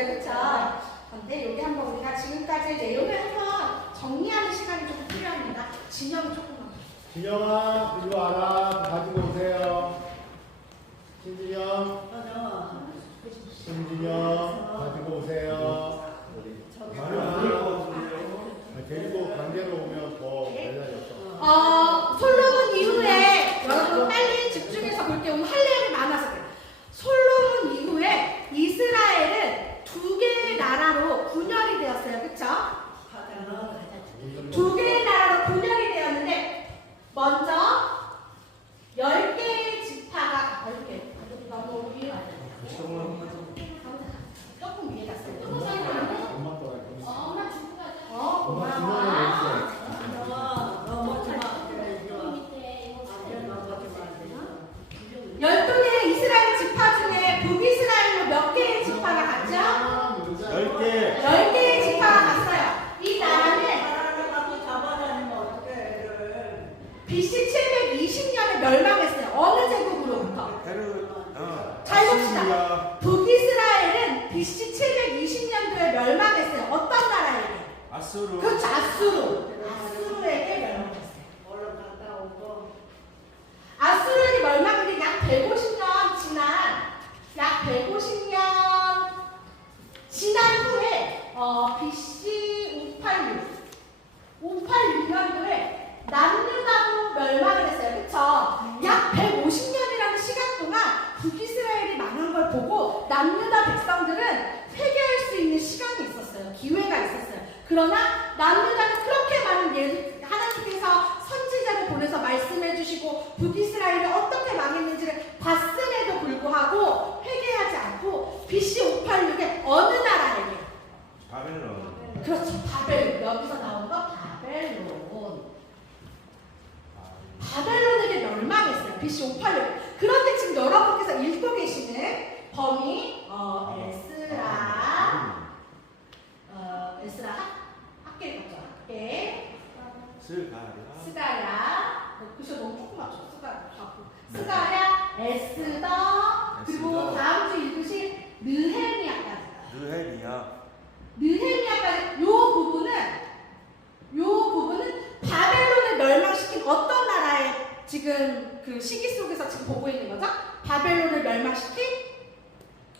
있어요. 그쵸? 근데 여기 한번 우리가 지금까지의 내용을 한번 정리하는 시간이 조금 필요합니다. 진영이 조금만. 진영아, 이리 와라. 가지고 오세요. 신진영. 신진영, 가지고 오세요. 데리고 강제로 오면 더 달라졌어. 솔로몬 이후에 여러분 빨리 집중해서 볼게요. 오늘 할 내용이 많아서 그래요. 솔로몬 이후에 이스라엘은 두 개의 나라로 분열이 되었어요. 그쵸? 두 개의 나라로 분열이 되었는데 먼저 10개의 지파가 10개 너무 위에 와요. 조금 위에 갔어요. 엄마 주고 가자. 고마워. 12개의 이스라엘 지파 중에 북이스라엘로 몇 개의 지파가 갔죠? 10개. 10개의 지파가 갔어요. 이 나라는 BC 720년에 멸망했어요. 어느 제국으로부터? 잘 봅시다. 북이스라엘은 BC 720년도에 멸망했어요. 어떤 나라에게? 아수르. 그렇죠. 아수르에게 멸망했어요. 아수르에게 멸망한 게 약 150년 지난 후에 BC 586년도에 남유다로 멸망을 했어요. 그쵸? 약 150년이라는 시간 동안 북이스라엘이 망한 걸 보고 남유다 백성들은 회개할 수 있는 시간이 있었어요. 기회가 있었어요. 그러나 남유다는 그렇게 많은 하나님께서 선지자를 보내서 말씀해 주시고 북이스라엘이 어떻게 망했는지를 봤음에도 불구하고 회개하지 않고 BC 586에 어느 나라에게? 바벨론. 그렇죠. 바벨론. 여기서 나온 거 바벨론. 바벨론에게 멸망했어요. BC 586. 그런데 지금 여러분께서 읽고 계시는 범위 에스라 학계 같죠? 학계 스가랴 글씨 너무 조금 맞춰. 스가랴 에스더 그리고 다음 주 읽으신 느헤미야까지. 느헤미야까지 요 부분은 바벨론을 멸망시킨 어떤 나라의 지금 그 시기 속에서 지금 보고 있는 거죠? 바벨론을 멸망시킨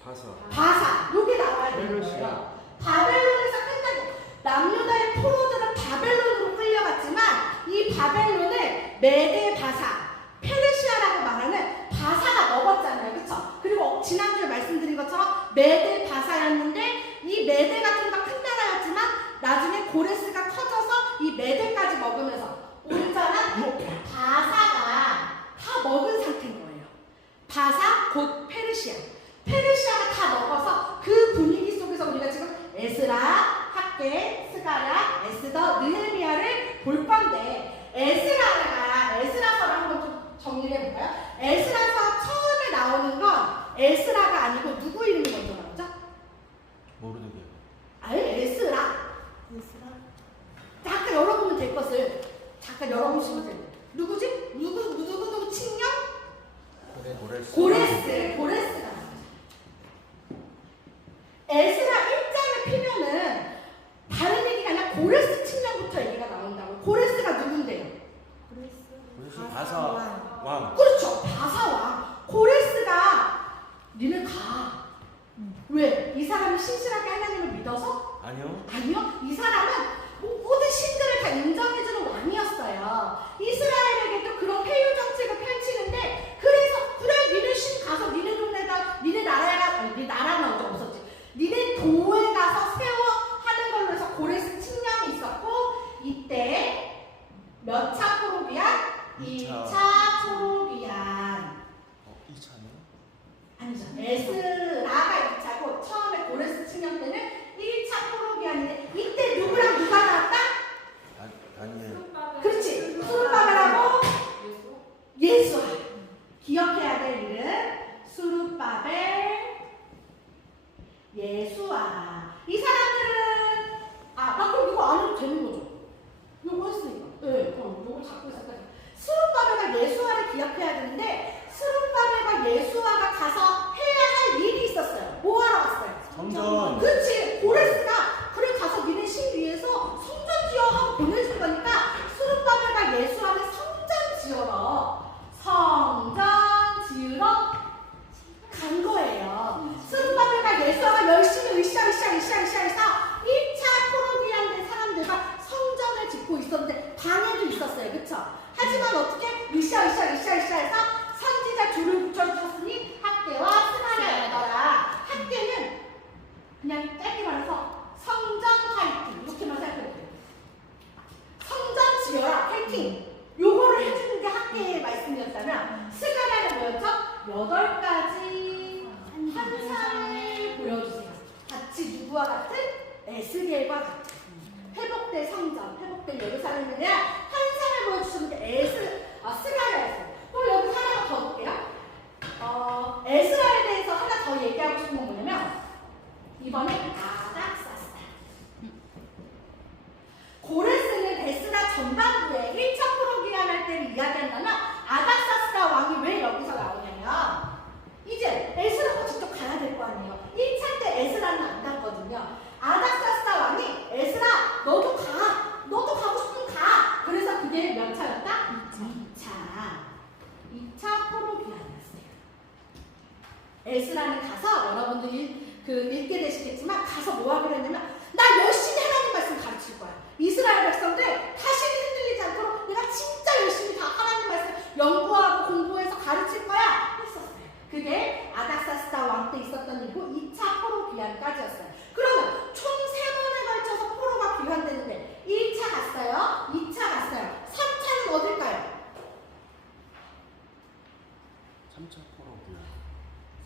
바사. 요게 나와야 되는 거예요. 바벨론에서 끝나고 남유다의 포로들은 바벨론으로 끌려갔지만 이 바벨론을 메데 바사, 페르시아라고 말하는 바사가 먹었잖아요. 그쵸? 그리고 지난주에 말씀드린 것처럼 메데 바사였는데 이 메데가 좀 더 큰 나라였지만 나중에 고레스가 커져서 이 메데까지 먹으면서 온전한 바사가 다 먹은 상태인 거예요. 바사 곧 페르시아가 다 먹어서 그 분위기 속에서 우리가 지금 에스라, 학계, 스가랴, 에스더, 느헤미야를 볼 건데 에스라서를 한번 좀 정리를 해볼까요? 에스라서 처음에 나오는 건 에스라가 아니고 누구 이름이 먼저 나오죠? 모르겠어요. 아예 에스라. 잠깐 열어보면 될 것을 잠깐 열어보시면 돼요. 누구지? 누구 친형? 고레스가 나오죠. 에스라 1장을 피면은 다른 얘기가 아니라 고레스 친형부터 얘기가 나온다고. 고레스가 누군데요? 바사 왕. 그렇죠. 바사왕. 고레스가 니네 가. 왜? 이 사람이 신실하게 하나님을 믿어서? 아니요. 이 사람은 모든 신들을 다 인정해주는 왕이었어요. 이스라엘에게도 그런 회유 정책을 펼치는데 그래서 그래 니네 신 가서 니네 동네다 니네 나라는 어쩌고 없었지. 니네 도에 가서 세워 하는 걸로 해서 고레스 칙령이 있었고 이때 몇 차 포로기한? 2차 포로기한. 2차는? 아니죠. 에스라가 2차고 처음에 고레스 칙령 때는 1차 포로기한인데 이때 누구랑 누가 나왔다? 다니엘. 그렇지. 수르바벨하고 예수아. 기억해야 될 이름. 수르바벨, 예수아. 이 사람들은 그럼 이거 안 해도 되는 거죠? 이거 했으니까. 네, 그럼 이걸 잡고 있었다. 수르바벨과 예수아를 기억해야 되는데 수르바벨과 예수아가 가서 해야 할 일이 있었어요. 뭐 하러 왔어요? 성전. 그렇지. 고레스가 그래 가서 니네 신 위에서 성전 지어 하고 보내준 거니까 스룹바벨과 예수안에 성전 지어라. 성전 지으러 간 거예요. 스룹바벨과 예수아가 열심히 으쌰으쌰 1차 포로기한 된 사람들과 성전을 짓고 있었는데 방해도 있었어요. 그쵸? 하지만 어떻게 으쌰으쌰 해서 선지자 줄을 붙여주셨으니 학대와 스가랴였더라. 학대는 그냥 짧게 말해서 성전 화이팅 이렇게만 생각해도 돼요. 성전 지어라 화이팅 요거를 해주는 게 학대의 말씀이었다면 스가랴는 뭐였죠? 8가지 환상을 보여주세요. 같이 누구와 같은? 에스겔과 같은 회복될 성전, 회복될 예루살렘에 대한 환상을 보여주셨는데 스가랴였어요. 그럼 여기 하나 더 볼게요. 에스라에 대해서 하나 더 얘기하고 싶은 건 뭐냐면 이번에 아닥사스다. 고레스는 에스라 전반부에 1차 포로기한 할 때를 이야기한다면 아닥사스다 왕이 왜 여기서 나오냐면 이제 에스라가 직접 가야 될 거 아니에요. 1차 때 에스라는 안 갔거든요. 아닥사스다 왕이 에스라 너도 가! 너도 가고 싶으면 가! 그래서 그게 몇 차였다? 2차 포로기한이었어요. 에스라는 가서 여러분들이 읽게 되시겠지만 가서 뭐 하기로 했냐면 나 열심히 하나님 말씀 가르칠 거야. 이스라엘 백성들 다시는 흔들리지 않도록 내가 진짜 열심히 다 하나님 말씀 연구하고 공부해서 가르칠 거야 했었어요. 그게 아닥사스다 왕 때 있었던 일이고 2차 포로 귀환까지였어요. 그러면 총 3번에 걸쳐서 포로가 귀환되는데 1차 갔어요. 2차 갔어요. 3차는 어딜까요? 3차 포로 귀환.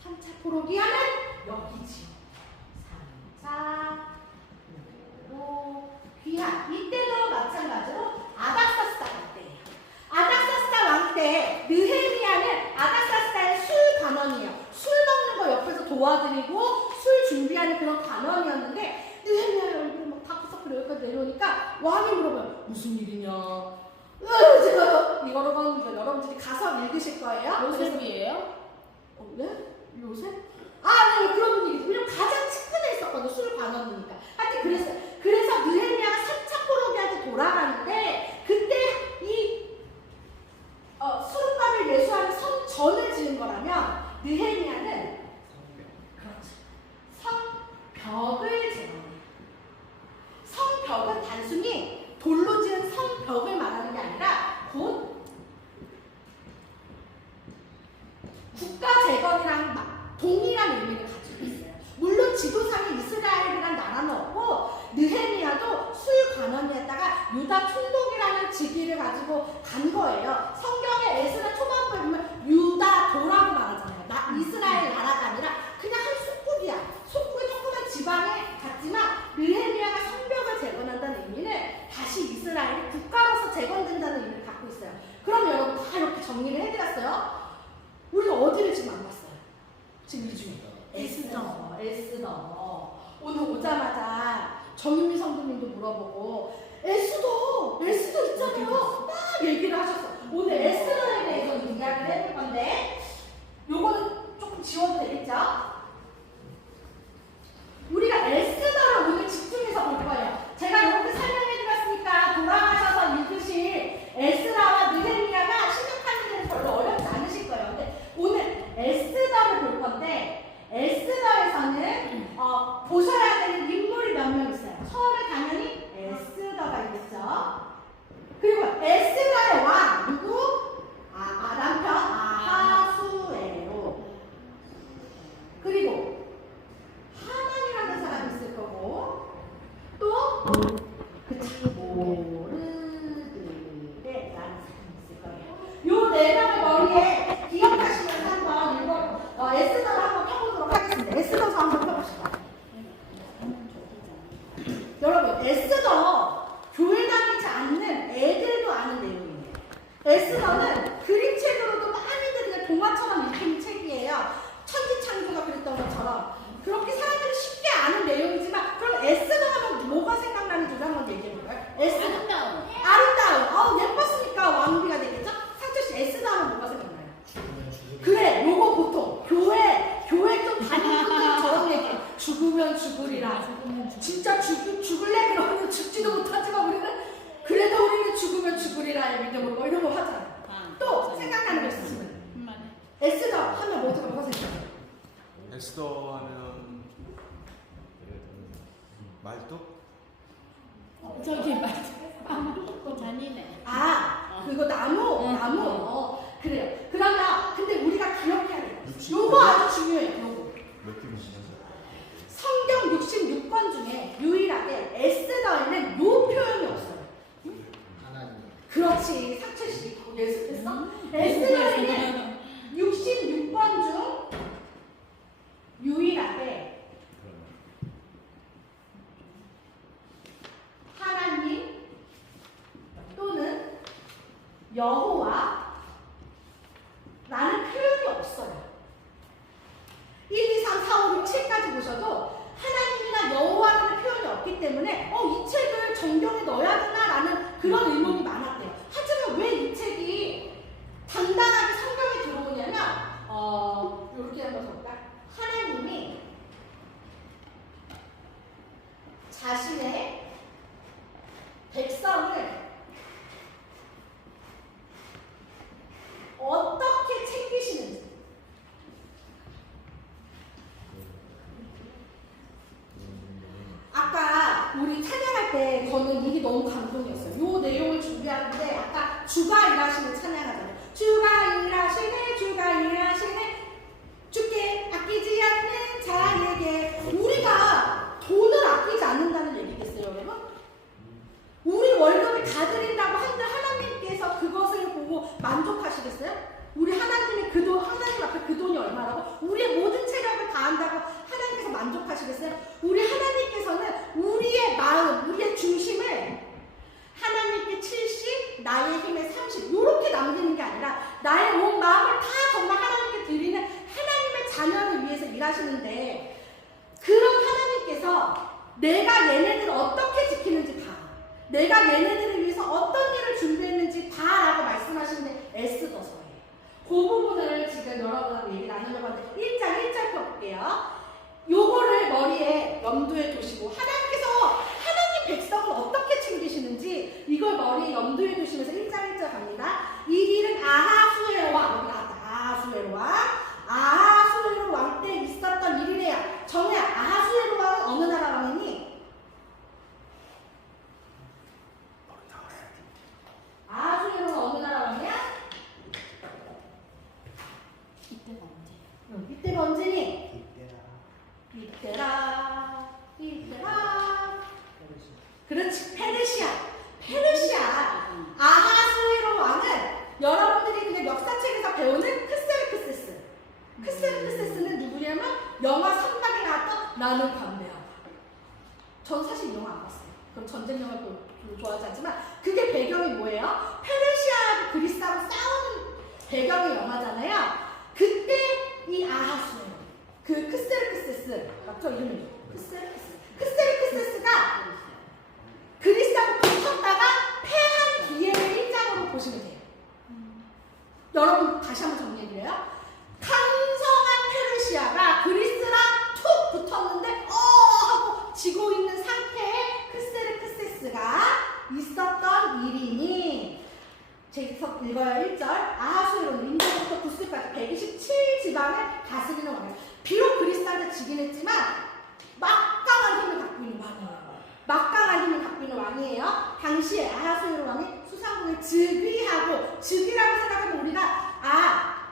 3차 포로 귀환은 여기지. 3차 귀환. 이때도 마찬가지로 아닥사스다 왕 때예요. 아닥사스다 왕 때 느헤미야는 아닥사스다의 술 관원이에요. 술 먹는 거 옆에서 도와드리고 술 준비하는 그런 관원이었는데 느헤미야의 얼굴이 막 다크서클 여기까지 내려오니까 왕이 물어봐요. 무슨 일이냐? 제가 이거는 여러분들이 가서 읽으실 거예요. 요셉이에요? 네? 요셉? 네, 그런 분위기. 왜냐면 가장 측근에 있었거든요. 술 관원이니까. 하여튼 그래서 느헤미야가 3차 포로기한테 돌아가는데 그때 이 수르바벨 예수하는 성전을 지은 거라면 느헤미야는 성벽을 제거해요. 성벽은 단순히 돌로 지은 성벽을 말하는 게 아니라 곧 국가 재건이랑 동일한 의미를 가지고 있어요. 물론 지도상에 이스라엘이라는 나라는 없고 느헤미야도 술 관원이었다가 유다 총독이라는 직위를 가지고 간 거예요. 성경의 에스라 초반부에 보면 유다도라고 말하잖아요. 이스라엘 나라가 아니라 그냥 한 속국이야. 속국의 조그만 지방에 갔지만 느헤미야가 성벽을 재건한다는 의미는 다시 이스라엘이 국가로서 재건된다는 의미를 갖고 있어요. 그럼 여러분 다 이렇게 정리를 해드렸어요. 우리가 어디를 지금 안 봤어요? 지금 이 중에 에스더. 오늘 오자마자 정윤미 성도님도 물어보고 에스더 있잖아요. 막 얘기를 하셨어. 오늘 에스더에 대해서 이야기를 해볼 건데 요거는 조금 지워도 되겠죠? 우리가 에스더를 오늘 집중해서 볼 거예요. 제가 이렇게 설명해드렸으니까 돌아가셔서 읽으실 에스라와 느헤미야가 시작하는 데는 별로 어렵지 않으실 거예요. 근데 오늘 에스더를 볼 건데 에스더에서는 보셔야 되는 인물이 몇 명 있어요. 처음에 당연히 에스더가 있겠죠. 그리고 에스더의 왕 누구? 남편 아하수에로. 그리고 하만이라는 사람이 있을 거고 또 모르드게라는 사람이 있을 거예요. 요 4명의 머리에 기억하시면서 한번 에스더를 한번 펴보도록 하겠습니다. 에스더서 한번 펴봅시다. 여러분 에스더 교회 다니지 않는 애들도 아는 내용이에요. 에스더는 그림책으로도 많이들 그냥 동화처럼 읽힌 책이에요. 천지창조가 그랬던 것처럼 그렇게 사람들이 쉽게 아는 내용이지만 그럼 에스더 하면 뭐가 생각나는지 한번 얘기해볼까요? 에스더 아름다움. 예뻤으니까 왕비가 되겠죠? 상철씨 에스더 하면 뭐가 생각나요? 그래 요거 보통 교회 좀 다니는 분들이 저런 얘기 죽으면 죽으리라. 진짜 죽을래? 그러면 죽지도 못하지만 우리는 그래도 우리는 죽으면 죽으리라의 믿음으로 뭐 이런 거 하잖아. 또 생각나는 거 있으시면 에스더 하면 뭐가 생각나요? 에스더 하면 말뚝? 저기 말뚝 잔이네. 아, 그거 나무. 그래요. 그러면 근데 우리가 기억해야 돼요. 요거 아주 중요해요. 요거. 몇 개면 성경 66권 중에 유일하게 에스더에는 요 표현이 없어요. 그렇지. 상철씨 예습했어? 에스더에는 66권 중 유일하게 하나님 또는 여호와 라는 표현이 없어요. 1, 2, 3, 4, 5, 6, 7까지 보셔도 하나님이나 여호와라는 표현이 없기 때문에 이 책을 정경에 넣어야 되나라는 그런 의문이 많았대요. 하지만 왜 이 책이 단단하게 성경에 들어오냐면 이렇게 한번 볼까? 하나님이 자신의 백성을 어떻게 챙기시는지 아까 우리 찬양할 때 저는 이게 너무 감동이었어요. 이 내용을 준비하는데 아까 주가 일하시는 찬양하잖아요. 주가 일하시네 주께 아끼지 않는 자에게. 우리가 돈을 아끼지 않는다는 얘기겠어요, 여러분? 우리 월급을 다 드린다고 한들 하나님께서 그것을 보고 만족하시겠어요? 우리 하나님 앞에 그 돈이 얼마라고? 우리의 모든 체력을 다한다고 하나님께서 만족하시겠어요? 우리 하나님께서는 우리의 마음, 우리의 중심을 하나님께 70, 나의 힘에 30 이렇게 남기는 게 아니라 나의 온 마음을 다 정말 하나님께 드리는 하나님의 자녀를 위해서 일하시는데, 그런 하나님께서 내가 얘네들을 어떻게 지키는지 다, 내가 얘네들을 위해서 어떤 일을 준비했는지 다라고 말씀하시는데 에스더서예요. 그 부분을 지금 여러분하고 얘기 나누려고 하는데 1장 1절 펴볼게요. 요거를 머리에 염두에 두시고 하나님 백성을 어떻게 챙기시는지 이걸 머리에 염두에 두시면서 1장 1절 갑니다. 이 일은 아하수에로 왕, 여기 나왔다. 아하수에로 왕 때 있었던 일이래요. 정해. 아하수에로 왕은 어느 나라 왕이니? 아하수에로가 어느 나라 왕이야? 이때가 언제니? 이때라. 그렇지, 페르시아. 아하수에로 왕은 여러분들이 그냥 역사책에서 배우는 크세르크세스는 누구냐면 영화 선박에 나왔던 나는 관대하다. 전 사실 이 영화 안 봤어요. 그럼 전쟁 영화 별로 좋아하지 않지만 그게 배경이 뭐예요? 페르시아하고 그리스하고 싸우는 배경의 영화잖아요. 그때 이 아하수에로, 그 크세르크세스 맞죠? 이름이 크세르크세스가 그리스하고 붙었다가 패한 기회를 1장으로 보시면 돼요. 여러분 다시 한번 정리해드려요. 강성한 페르시아가 그리스랑 툭 붙었는데 하고 지고 있는 상태의 크세르크세스가 있었던 일이니, 제가 읽어요. 1절. 아하수에로는 인도부터 구스까지 127지방을 다스리는 왕이에요. 비록 그리스한테 지긴 했지만 막강한 힘을 갖고 있는 왕이에요. 당시에 아하수에로 왕이 수상궁에 즉위라고 생각하면 우리가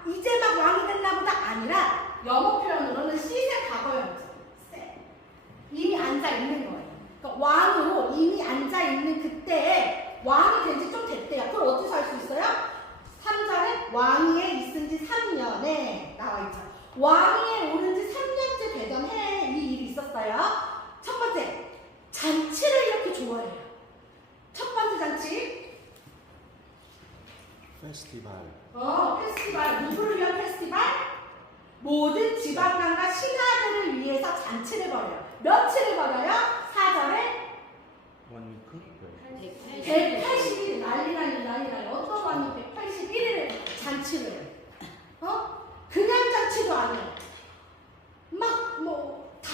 이제 막 왕이 됐나 보다 아니라 영어 표현으로는 시세 과거형이죠. 이미 앉아있는 거예요. 그러니까 왕으로 이미 앉아있는 그때에 왕이 된 지 좀 됐대요. 그걸 어디서 알 수 있어요? 3절에 왕위에 있은 지 3년에 나와있죠. 왕위에 오른 지 3년째 되던 해에 이 일이 있었어요. 첫 번째, 잔치를 이렇게 좋아해요. 첫 번째 잔치. 페스티벌. 페스티벌. 누구를 위한 페스티벌? 모든 지방관과 신하들을 위해서 잔치를 벌여요. 며칠을 벌여요? 4절에 180일. 난리. 어떤 왕이 181일을 잔치를 해요. 그냥 잔치도 아니에요. 다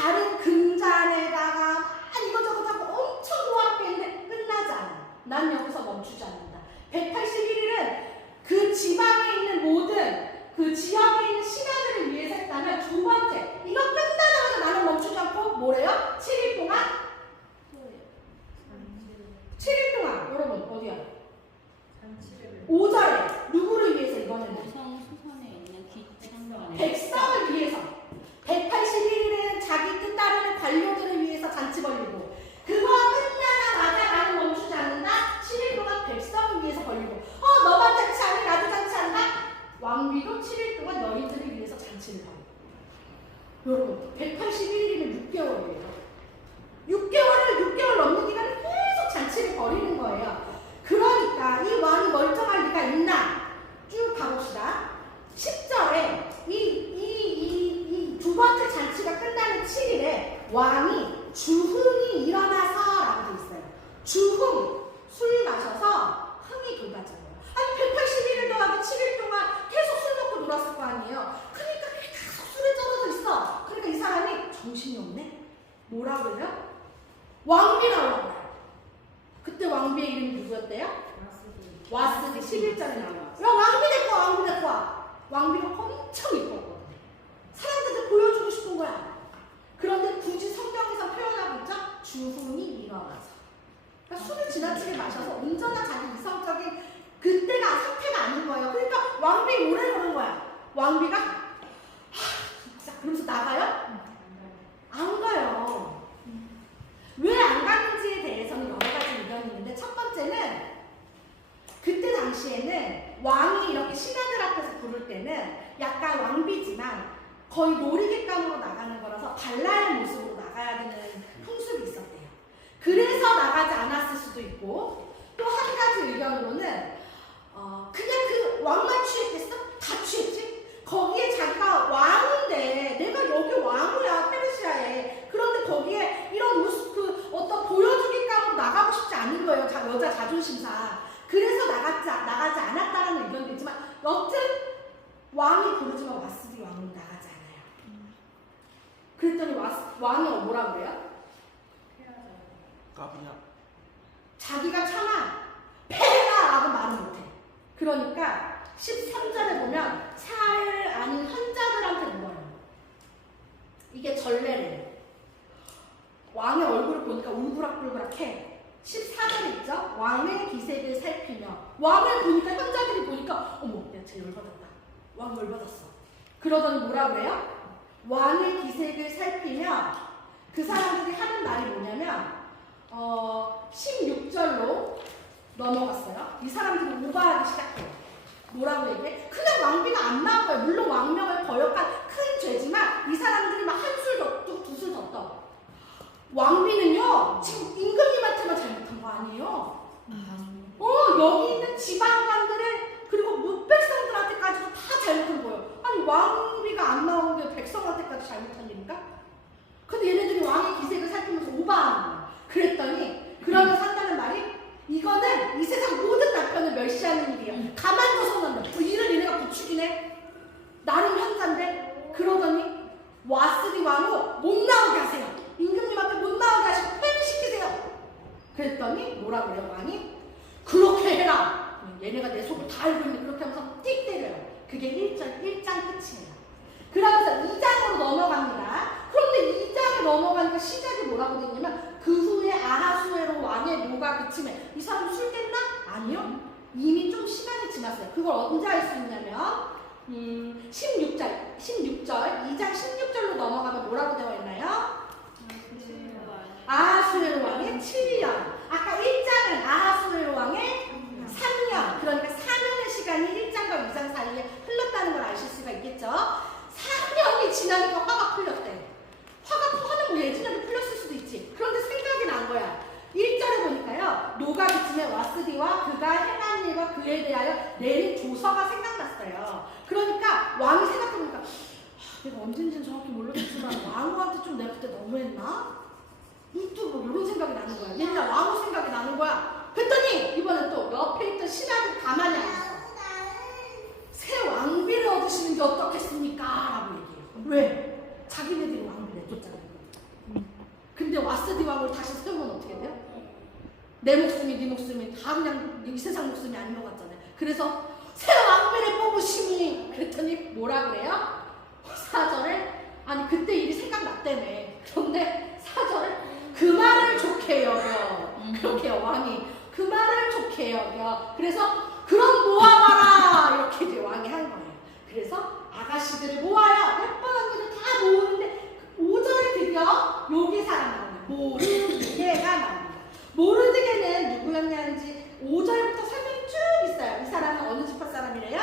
다른 근무 뭐래요? 7일 동안? 7일 동안 여러분 어디야? 5절에 누구를 위해서 이거는? 고성 수선에 있는 기창관에 백성을 위해서 181일은 자기 뜻 따르는 관료들을 위해서 잔치 벌리고 그거 끝나자마자 나는 멈추지 않는다. 7일 동안 백성을 위해서 벌리고 너만 잔치 하니 나도 잔치 한다. 왕비도 7일 동안 너희들을 위해서 잔치를 벌리고 여러분 181일이면 6개월이에요. 6개월 넘는 기간을 계속 잔치를 벌이는 거예요. 그러니까 이 왕이 멀쩡할 리가 있나? 쭉 가봅시다. 10절에 이 두 번째 잔치가 끝나는 7일에 왕이 주흥이 일어나서 라고 돼 있어요. 주흥, 술 마셔서 흥이 돋아진 거예요. 아니 181일 동안 7일 동안 계속 술 먹고 놀았을 거 아니에요. 그러니까 계속 술에 떨어져 있어. 그러니까 이 사람이 정신이 없네. 뭐라고 해요? 왕비 나오라고 해요. 그때 왕비의 이름이 누구였대요? 와스디 11절에 나와요. 야 왕비 데리고 와, 왕비 데리고 와. 왕비가 엄청 이뻤거든. 사람들한테 보여주고 싶은 거야. 그런데 굳이 성경에서 표현하고 있죠? 주흥이 일어나서. 그러니까 술을 지나치게 마셔서 온전한 자기 이성적인 그때가 상태가 아닌 거예요. 그러니까 왕비 오래 그런 거야. 왕비가 진짜 그러면서 나가요? 안 가요. 왜 안 가는지에 대해서는 여러 가지 의견이 있는데 첫 번째는 그때 당시에는 왕이 이렇게 신하들 앞에서 부를 때는 약간 왕비지만 거의 놀이객감으로 나가는 거라서 발랄한 모습으로 나가야 되는 풍습이 있었대요. 그래서 나가지 않았을 수도 있고 또 한 가지 의견으로는 그냥 그 왕만 취했겠어? 다 취했지? 거기에 자기가 왕인데 내가 여기 왕이야 페르시아에. 그런데 거기에 이런 어떤 보여주기감으로 나가고 싶지 않은 거예요. 여자 자존심상. 그래서 나가지 않았다라는 의견도 있지만 여튼 왕이 부르지만 와스디 왕은 나가지 않아요. 그랬더니 왕이 뭐라고 그래요? 까부냐? 자기가 참아 패라라고 말은 못해. 그러니까 13절에 보면 사례를 아닌 환자들한테 물어요. 이게 전례래요. 왕의 얼굴을 보니까 울그락불그락해. 14절에 있죠? 왕의 기색을 살피며 왕을 보니까 현자들이 보니까 어머 내가 쟤 열받았다. 왕 열받았어. 그러더니 뭐라고 해요? 왕의 기색을 살피며 그 사람들이 하는 말이 뭐냐면 16절로 넘어갔어요. 이 사람들이 오버하기 시작해요. 뭐라고 얘기해? 그냥 왕비가 안 나온 거예요. 물론 왕명을 거역한 큰 죄지만 이 사람들이 막 한술 더 떠, 두술 더 떠. 왕비는요 지금 임금님한테만 잘못한 거 아니에요. 여기 있는 지방관들의 그리고 뭇백성들한테까지도 다 잘못한 거예요. 아니 왕비가 안 나온 게 백성한테까지 잘못한 일인가? 근데 얘네들이 왕의 기색을 살피면서 오버하는 거예요. 그랬더니 그러면서 한다는 말이 이거는 이 세상 모든 남편을 멸시하는 일이에요. 가만둬서는 일을 얘네가 부추기네. 나름 현자인데. 그러더니 와스디 왕후 못 나오게 하세요. 임금님 앞에 못 나오게 하시고 폐위시키세요. 그랬더니 뭐라 그래요 왕이? 그렇게 해라. 얘네가 내 속을 다 알고 있는데 그렇게 하면서 띡 때려요. 그게 1장 끝이에요. 그러면서 2장으로 넘어갑니다. 그런데 2장에 넘어가니까 시작이 뭐라고 되어 있냐면 그 후에 아하수에로 왕의 묘가 그치면 이 사람 술 깼나? 아니요. 이미 좀 시간이 지났어요. 그걸 언제 알 수 있냐면 16절 2장 16절로 넘어가면 뭐라고 되어 있나요? 아하수에로 왕의 7년. 아까 1장은 아하수에로 왕의 3년. 그러니까 4년의 시간이 1장과 2장 사이에 흘렀다는 걸 아실 수가 있겠죠. 4년이 지나니까 화가 풀렸대. 화는 뭐 예전에도 풀렸을 수도 있지. 그런데 생각이 난 거야. 1절에 보니까요. 노가 그쯤에 와스디와 그가 행한 일과 그에 대하여 내린 조서가 생각났어요. 그러니까 왕이 생각해보니까 내가 언젠지는 정확히 모르겠지만 왕후한테 좀 내가 그때 너무했나? 문득 뭐 이런 생각이 나는 거야. 맨날 왕후 생각이 나는 거야. 그랬더니 이번엔 또 옆에 있던 신하들 가만히 안 있어. 새 왕비를 얻으시는 게 어떻겠습니까? 라고 얘기해요. 왜? 자기네들이 왕비를 내쫓잖아요. 근데 와스디 왕을 다시 세우면 어떻게 돼요? 내 목숨이 네 목숨이 다 그냥 이 세상 목숨이 아닌 것 같잖아요. 그래서 새 왕비를 뽑으시니 그랬더니 뭐라 그래요? 4절에 아니 그때 일이 생각났다며. 그런데 그 말을 좋게 여겨. 그렇게요, 왕이. 그 말을 좋게 여겨. 그래서 그럼 모아봐라. 이렇게 이제 왕이 한 거예요. 그래서 아가씨들을 모아요. 예쁜 언니들 다 모으는데 5절에 드디어 여기 사람 나옵니다. 모르드게가 나옵니다. 모르드게는 누구였냐는지 5절부터 설명이 쭉 있어요. 이 사람은 어느 지파 사람이래요?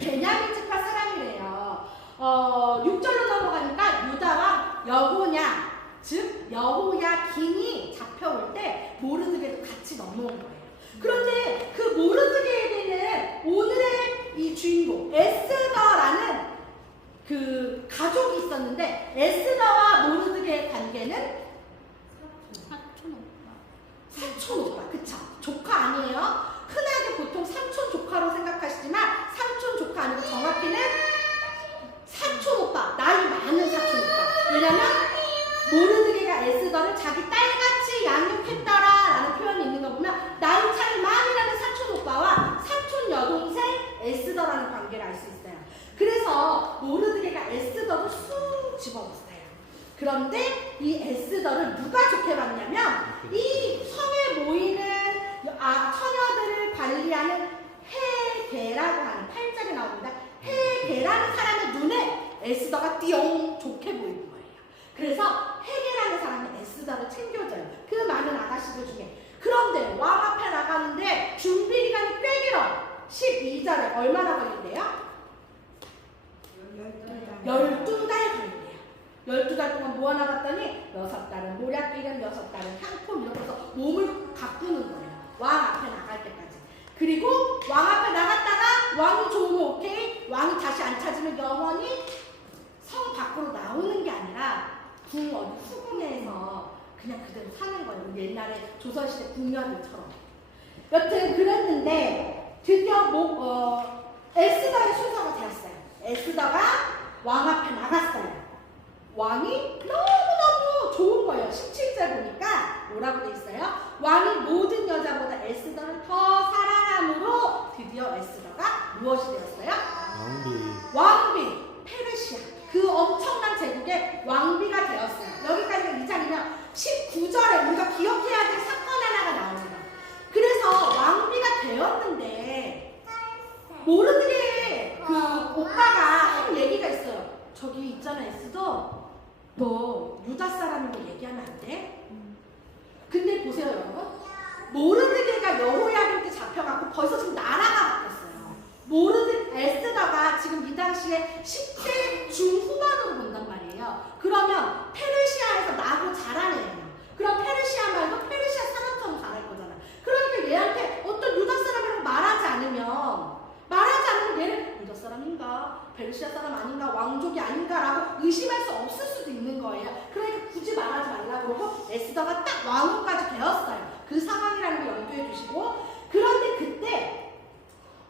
베냐민 지파 사람이래요. 6절로 넘어가니까 유다와 여호냐, 즉 여호야긴이 잡혀올 때 모르드게도 같이 넘어온 거예요. 그런데 그 모르드게에게는 오늘의 이 주인공 에스더라는 그 가족이 있었는데 에스더와 모르드게의 관계는 삼촌 오빠, 그쵸? 조카 아니에요? 흔하게 보통 삼촌 조카로 생각하시지만 삼촌 조카 아니고 정확히는 사촌 오빠, 나이 많은 사촌 오빠. 왜냐면 모르드게가 에스더를 자기 딸같이 양육했다라는 표현이 있는 거 보면 나이 차이 많이 나는 사촌 오빠와 사촌 여동생 에스더라는 관계를 알 수 있어요. 그래서 모르드게가 에스더를 쑥 집어넣었어요. 그런데 이 에스더를 누가 좋게 봤냐면 이 성에 모이는 처녀들을 관리하는 헤게라고 하는 8절에 나옵니다. 헤게라는 사람의 눈에 에스더가 띠용 좋게 보이는 거예요. 그래서 헤게라는 사람이 에스더를 챙겨줘요. 그 많은 아가씨들 중에. 그런데 왕 앞에 나가는데 준비 기간이 꽤 길어. 12절에 얼마나 걸린대요? 12달 걸린대요. 12달 동안 모아나갔더니 6달은 모략기름, 6달은 향품 이렇게 해서 몸을 가꾸는 거예요. 왕 앞에 나갈 때까지. 그리고 왕 앞에 나갔다가 왕이 좋으면 오케이, 왕이 다시 안 찾으면 영원히 성 밖으로 나오는 게 아니라 궁 어디 후궁에서 그냥 그대로 사는 거예요. 옛날에 조선시대 궁녀들처럼. 여튼 그랬는데 드디어 에스더의 순서가 되었어요. 에스더가 왕 앞에 나갔어요. 왕이 너무너무 좋은 거예요. 17절 보니까 뭐라고 돼 있어요? 왕이 모든 여자보다 에스더를 더 사랑함으로 드디어 에스더가 무엇이 되었어요? 왕비, 페르시아. 그 엄청난 제국의 왕비가 되었어요. 여기까지가 2장이면 19절에 우리가 기억해야 될 사건 하나가 나옵니다. 그래서 왕비가 되었는데 모르드게 그 오빠가 한 얘기가 있어요. 저기 있잖아 에스더, 너 유다 사람이고 얘기하면 안 돼? 근데 보세요 여러분, 모르드게가 여호야긴한테 잡혀갖고 벌써 지금 나라가 바뀌었어요. 에스더가 지금 이 당시에 10대 중후반으로 본단 말이에요. 그러면 페르시아에서 나고 자란 애예요. 그럼 페르시아 말고 페르시아 사람처럼 자랄 거잖아. 그러니까 얘한테 어떤 유다 사람이라고 말하지 않으면 얘는 유다 사람인가 페르시아 사람 아닌가 왕족이 아닌가라고 의심할 수 없을 수도 있는 거예요. 그러니까 굳이 말하지 말라고 그러고 에스더가 딱 왕후까지 되었어요. 그 상황이라는 걸 염두에 두시고. 그런데 그때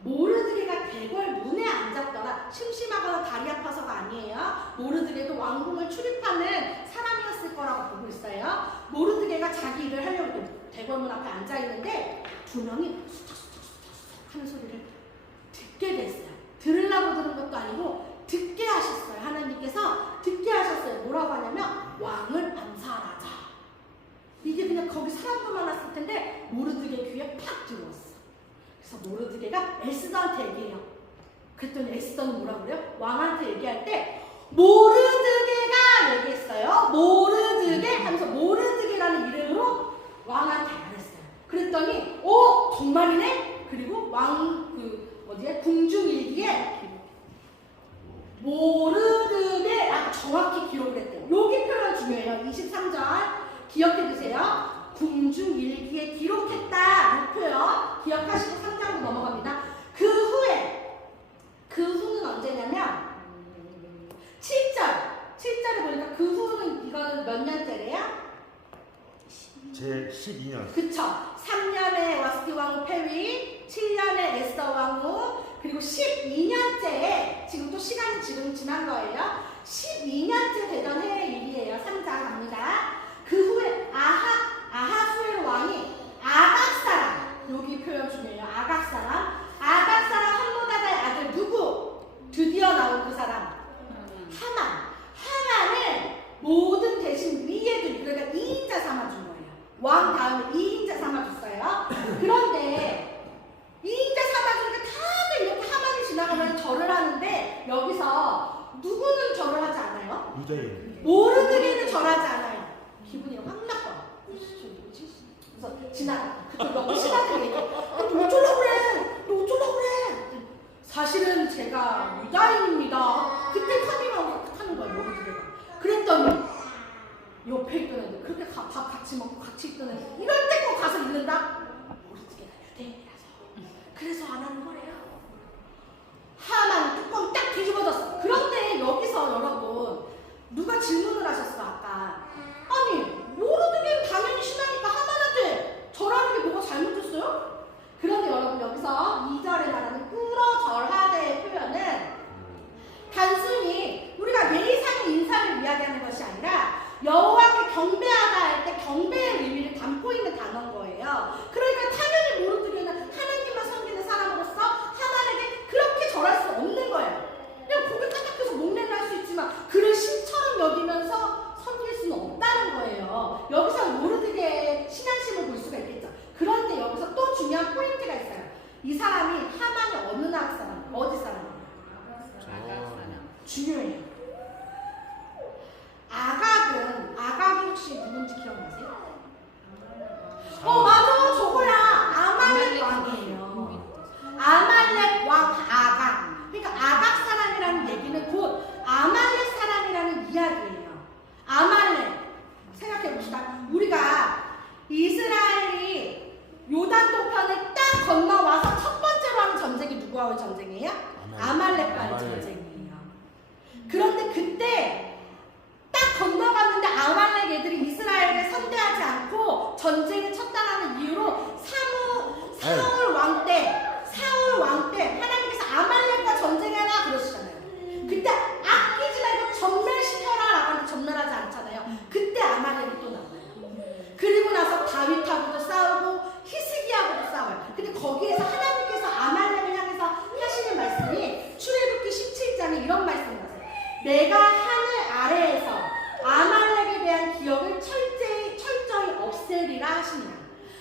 모르드게가 대궐 문에 앉았더라. 심심하거나 다리 아파서가 아니에요. 모르드게도 왕궁을 출입하는 사람이었을 거라고 보고 있어요. 모르드게가 자기 일을 하려고 대궐 문 앞에 앉아있는데 두 명이 수척수척 하는 소리를 듣게 됐어요. 들으려고 들은 것도 아니고 듣게 하셨어요. 하나님께서 듣게 하셨어요. 뭐라고 하냐면 왕을 암살하자. 이게 그냥 거기 사람도 많았을 텐데 모르드게 귀에 팍 들어왔어. 그래서 모르드게가 에스더한테 얘기해요. 그랬더니 에스더는 뭐라고 그래요? 왕한테 얘기할 때 모르드게가 얘기했어요. 모르드게 하면서 모르드게라는 이름으로 왕한테 말했어요. 그랬더니 정말이네? 그리고 궁중일기에 모르드게 정확히 기록을 했대요. 여기 표현 중요해요. 23절 기억해 두세요. 궁중일기에 기록했다. 이 표현 기억하시고 3장으로 넘어갑니다. 그 후는 언제냐면 7절에 보니까 그 후는 이거는 몇 년째래요? 제 12년. 그쵸. 3년에 와스티 왕후 폐위, 7년에 에스더 왕후, 그리고 12년째에 지금 또 시간이 지금 지난 거예요. 12년째 되던 해의 일이에요. 3장 갑니다. 그 후에 아하수엘 왕이 아각사람, 여기 표현 중요해요. 아각사람 함모다다의 아들 누구? 드디어 나온 그 사람 하만을 모든 대신 위에 두고 왕 다음에 2인자 삼아줬어요. 그런데 2인자 삼아주니까 다들 이렇게 하만이 지나가면 절을 하는데 여기서 누구는 절을 하지 않아요? 유대인. 모르드게는 절하지 않아요. 기분이 확 나빠. 그래서 지나가. 그때 너무 신나게 얘기해. 너 어쩌려고 그래? 너 어쩌려고 그래? 사실은 제가 유다인입니다. 그때 카밍아웃 하는 거예요. 모르드게가. 그랬더니 옆에 있던 애들 그렇게 밥 같이 먹고 같이 있던 애들 이럴 때 꼭 가서 읽는다? 모르드게가 유대인이라서. 그래서 안 하는 거래요. 하만 뚜껑 딱 뒤집어졌어. 그런데 여기서 여러분 누가 질문을 하셨어 아까. 아니 모르드게는 당연히 신하니까 하만한테 절하는 게 뭐가 잘못됐어요? 그런데 여러분 여기서 2절에 말하는 끌어절하대의 표현은 단순히 우리가 예의상의 인사를 이야기하는 것이 아니라 여호와께 경배하다 할 때 경배의 의미를 담고 있는 단어인 거예요. 그러니까 당연히 모르드게는 하나님만 섬기는 사람으로서 하만에게 그렇게 절할 수 없는 거예요. 그냥 고개 까딱해서 목례를 할 수 있지만 그를 신처럼 여기면서 섬길 수는 없다는 거예요. 여기서 모르드게의 신앙심을 볼 수가 있겠죠. 그런데 여기서 또 중요한 포인트가 있어요. 이 사람이 하만의 어느 나라 사람, 어디 사람이에요? 중요해요. 아각이 혹시 누군지 기억나세요? 맞아, 저거야. 아말렉 왕이에요. 아말렉 왕 아각. 그러니까 아각 사람이라는 얘기는 곧 아말렉 사람이라는 이야기예요. 아말렉. 생각해봅시다. 우리가 이스라엘이 요단 동편을 딱 건너와서 첫 번째로 하는 전쟁이 누구와의 전쟁이에요? 아말렉과의 전쟁이에요. 그런데 그때 딱 건너갔는데 아말렉 애들이 이스라엘을 선대하지 않고 전쟁에 쳤다라는 이유로 사울 왕 때 하나님께서 아말렉과 전쟁해라 그러시잖아요. 그때 아끼지 말고 전멸시켜라 라고 하는데 전멸하지 않잖아요. 그때 아말렉이 또 나와요. 그리고 나서 다윗하고도 싸우고 히스기야하고도 싸워요. 근데 거기에서 하나님께서 아말렉을 향해서 하시는 말씀이 출애굽기 17장에 이런 말씀을 하세요. 내가 하늘 아래에서 아말렉에 대한 기억을 철저히 없애리라 하시니라.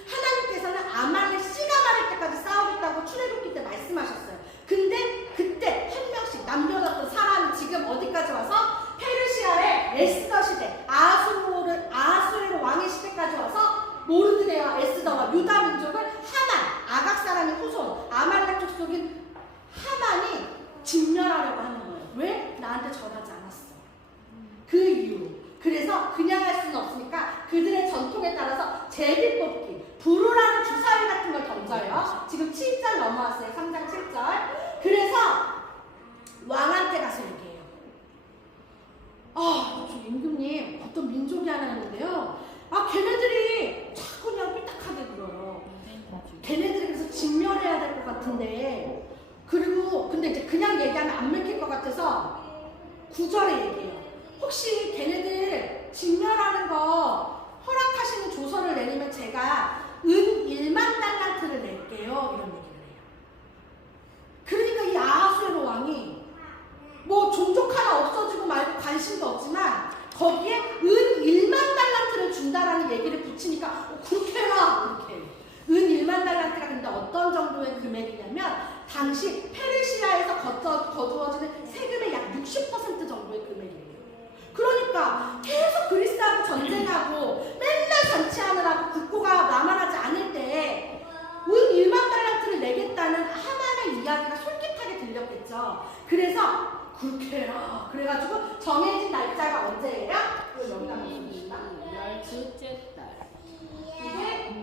하나님께서는 아말렉 씨가 마를 때까지 싸우겠다고 출애굽기 때 말씀하셨어요. 근데 그때 한 명씩 남겨놨던 사람이 지금 어디까지 와서 페르시아의 에스더 시대, 아하수에로 왕의 시대까지 와서 모르드게와 에스더와 유다 민족을 하만, 아각 사람의 후손, 아말렉 족속인 하만이 진멸하려고 하는 거예요. 왜? 나한테 절하지 않았어. 그 이유로. 그래서 그냥 할 수는 없으니까 그들의 전통에 따라서 제비 뽑기, 부르라는 주사위 같은 걸 던져요. 지금 7절 넘어왔어요. 3장 7절. 그래서 왕한테 가서 얘기해요. 저 임금님 어떤 민족이 하나 있는데요. 걔네들이 자꾸 그냥 삐딱하게 굴어요. 걔네들이 그래서 진멸해야 될 것 같은데 그리고 근데 이제 그냥 얘기하면 안 맥힐 것 같아서 9절에 얘기해요. 혹시 걔네들 진멸하는 거 허락하시는 조서를 내리면 제가 은 1만 달란트를 낼게요. 이런 얘기를 해요. 그러니까 이 아하수에로 왕이 뭐 종족 하나 없어지고 말고 관심도 없지만 거기에 은 1만 달란트를 준다라는 얘기를 붙이니까 그렇게 해라. 그렇게 해요. 은 1만 달란트가 근데 어떤 정도의 금액이냐면 당시 페르시아에서 거두어지는 세금의 약 60% 정도의 금액이에요. 그러니까 계속 그리스하고 전쟁하고 맨날 잔치하느라고 국고가 남아나지 않을 때 은 1만 달란트를 내겠다는 하만의 이야기가 솔깃하게 들렸겠죠. 그래서 그렇게 해라. 그래가지고 정해진 날짜가 언제예요? 여기다 넣습니다. 12째 달. 이게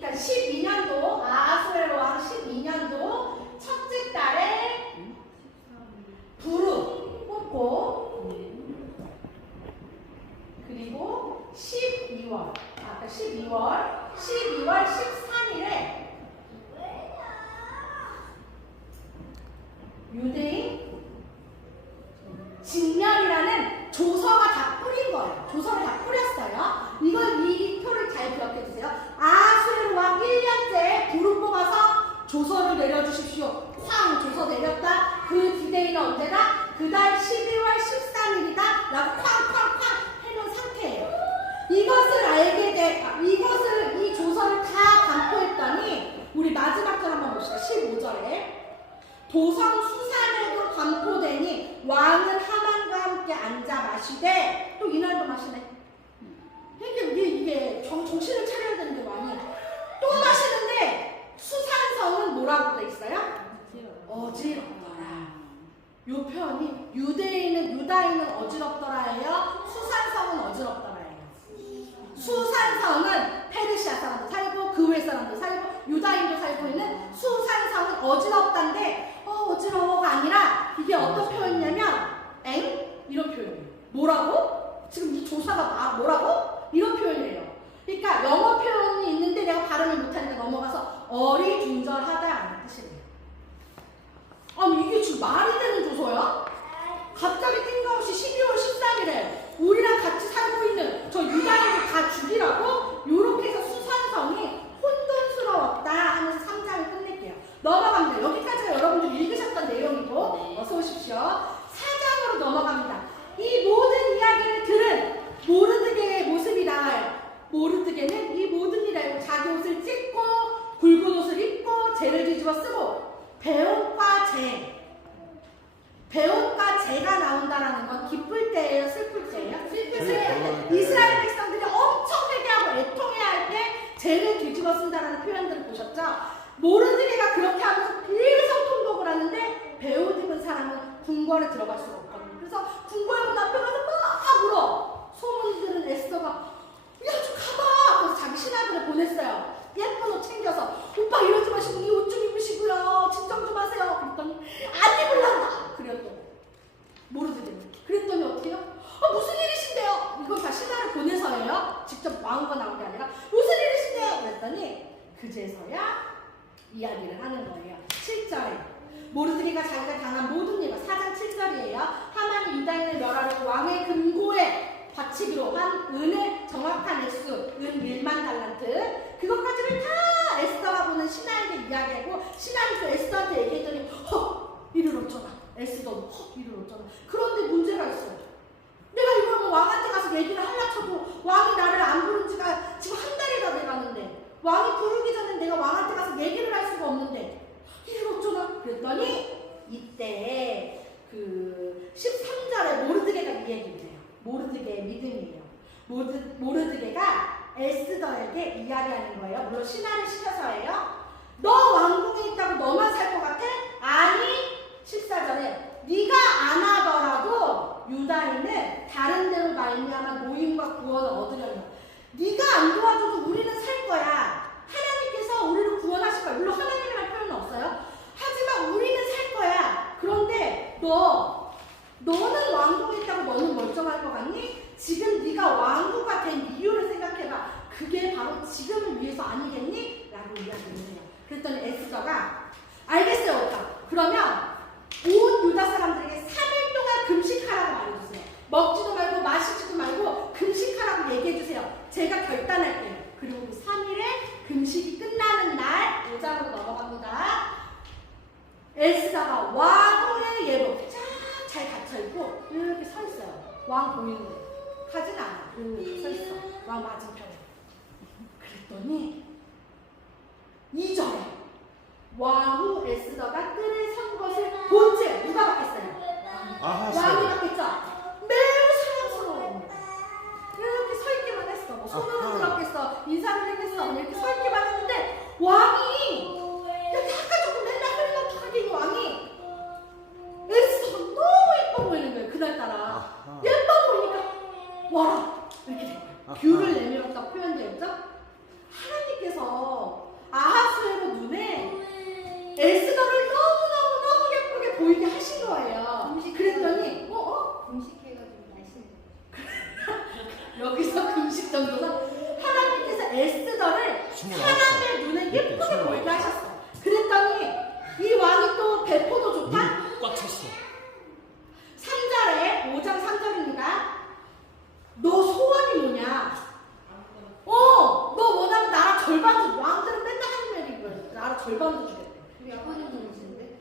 그러니까 12년도 아하수에로 왕 12년도 첫째 달에 부르 뽑고 그리고 12월 13일에 유대인 진멸이라는 조서가 다 뿌린 거예요. 조서를 다 뿌렸어요. 이 표를 잘 기억해 주세요. 아하수에로 왕 1년째에 불을 뽑아서 조서를 내려주십시오. 쾅 조서 내렸다. 그 디데이는 언제다? 그달 12월 13일이다 라고 쾅쾅쾅 해놓은 상태예요. 이것을 마시는데 또 이날도 마시네. 이게 정신을 차려야 되는데 왕이 또 마시는데 수산성은 뭐라고 돼 있어요? 어지럽더라. 요 표현이 유다인은 어지럽더라예요. 수산성은 어지럽더라예요. 수산성은 페르시아 사람도 살고 그 외 사람도 살고 유다인도 살고 있는 수산성은 어지럽다인데 어지러워가 아니라 이게 어떤 표현이냐면 이런 표현이에요. 뭐라고? 지금 이 조사가 뭐라고? 이런 표현이에요. 그러니까 영어 표현이 있는데 내가 발음을 못하니까 넘어가서 어리둥절하다라는 뜻이에요. 아니 이게 지금 말이 되는 조서야? 갑자기 뜬금없이 12월 13일에 우리랑 같이 살고 있는 저 유다인을 다 죽이라고? 요렇게 해서 수산성이 혼돈스러웠다 하면서 3장을 끝낼게요. 넘어갑니다. 여기까지가 여러분들이 읽으셨던 내용이고 어서 오십시오. 4장으로 넘어갑니다. 이 모든 이야기를 들은 모르드게의 모습이다. 모르드게는 이 모든 일을 알고 자기 옷을 찢고 굵은 옷을 입고 재를 뒤집어 쓰고 배옷과 재가 나온다라는 건 기쁠 때예요, 슬플 때예요? 슬플 때. 이스라엘 백성들이 엄청 회개하고 애통해야 할 때 재를 뒤집어 쓴다라는 표현들을 보셨죠? 모르드게가 그렇게 하면서 계속 통곡을 하는데 배옷 입은 사람은 궁궐에 들어갈 수가 없거든요. 그래서 궁궐 문 앞에 가서 막 울어. 소문들은 에스더가 야 좀 가봐. 그래서 자기 신하들을 보냈어요. 예쁜 옷 챙겨서 오빠 이러지 마시고 이 옷 좀 입으시고요. 진정 좀 하세요. 그랬더니 안 입을란다. 그랬더니 모르드게는 그랬더니 어떻게 해요? 무슨 일이신데요? 이거 다 신하를 보내서예요. 직접 왕후가 나온 게 아니라 무슨 일이신데요? 그랬더니 그제서야 이야기를 하는 거예요. 7절에 모르드게가 자기가 당한 모든 일과 4장 7절이에요. 하만이 유다인을 멸하려고 왕의 금고에 바치기로 한 은의 정확한 액수 은 1만 달란트 그것까지를 다 에스더가 보는 신하에게 이야기하고 신하는 또 에스더한테 얘기했더니 이를 어쩌나 에스더도 이를 어쩌나. 그런데 문제가 있어요. 내가 이걸 왕한테 가서 얘기를 하려 쳐도 왕이 나를 안 부른 지가 지금 한 달이 다 돼가는데 왕이 부르기 전에 내가 왕한테 가서 얘기를 할 수가 없는데 이를 어쩌나. 그랬더니 이때 그 13절에 모르드게가 이 얘기를 해요. 모르드게의 믿음이에요. 모르드게가 에스더에게 이야기하는 거예요. 물론 신하를 시켜서예요. 너 왕궁에 있다고 너만 살 것 같아? 아니 14절에 네가 안 하더라도 유다인은 다른 데로 말미암아 노임과 구원을 얻으려면 네가 안 도와줘도 우리는 살 거야. 하나님께서 우리를 구원하실 거야. 물론 하나님이라는 표현은 없어요. 하지만 우리는 살 거야. 그런데 너는 왕궁에 있다고 너는 멀쩡할 것 같니? 지금 네가 왕후가 된 이유를 생각해봐. 그게 바로 지금을 위해서 아니겠니? 라고 이야기를 해요. 그랬더니 에스더가 알겠어요 오빠. 그러면 온 유다 사람들에게 3일 동안 금식하라고 말해주세요. 먹지도 말고 마시지도 말고 금식하라고 얘기해주세요. 제가 결단할게요. 그리고 그 3일에 금식이 끝나는 날 5장으로 넘어갑니다. 에스더가 왕궁의 예복 잘 갇혀있고 이렇게 서 있어요. 왕 보이는 데 하진 않아. 서 있어. 왕 맞은편에. 그랬더니 2절에 왕후 에스더가 뜰에 선 것을 본 채 누가 받겠어요? 왕이 받겠죠? 매우 사랑스러워. 이렇게 서 있기만 했어. 뭐 손으로 들었겠어. 인사를 했겠어. 그냥 이렇게 서 있기만 했는데 왕이 이렇게 약간 조금 맨날 흐리멍텅하게 이 왕이 에스더가 너무 예뻐 보이는 거예요. 그날따라. 예뻐 보이니까 와라 이렇게 된 거예요. 귤을 내밀었다고 표현되었죠? 하나님께서 아하수에로 눈에 에스더를 너무 예쁘게 보이게 하신 거예요. 그랬더니 음식해가지고 맛있는 여기서 금식 정도는 하나님께서 에스더를 사람의 눈에 예쁘게 보이게 하셨어. 그랬더니 이 왕이 또 배포도 좋다? 꽉 찼어. 3절에 5장 3절입니다. 너 소원이 뭐냐? 너 원하면 나라 절반도 왕들은 맨날 하는 말인 거야. 나라 절반도 주겠대. 우리 아버님 분이신데?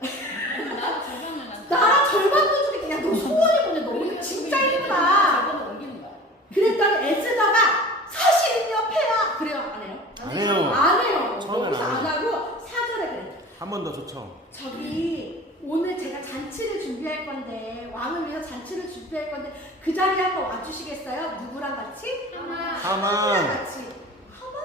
나라 절반도 주겠대. 야, 너 소원이 뭐냐? 너 오늘 진짜 예쁘다. 그랬더니 에스더가 사실은요, 폐야. 그래요? 안 해요? 안 해요. 안 해요. 처음엔 여기서 안 안 하고 4절에 그래. 한 번 더 좋죠. 저기 오늘 제가 잔치를 준비할 준비할 건데 왕을 위해서 잔치를 준비할 건데 그 자리에 한번 와주시겠어요? 누구랑 같이? 하만. 하만이랑 같이. 하만?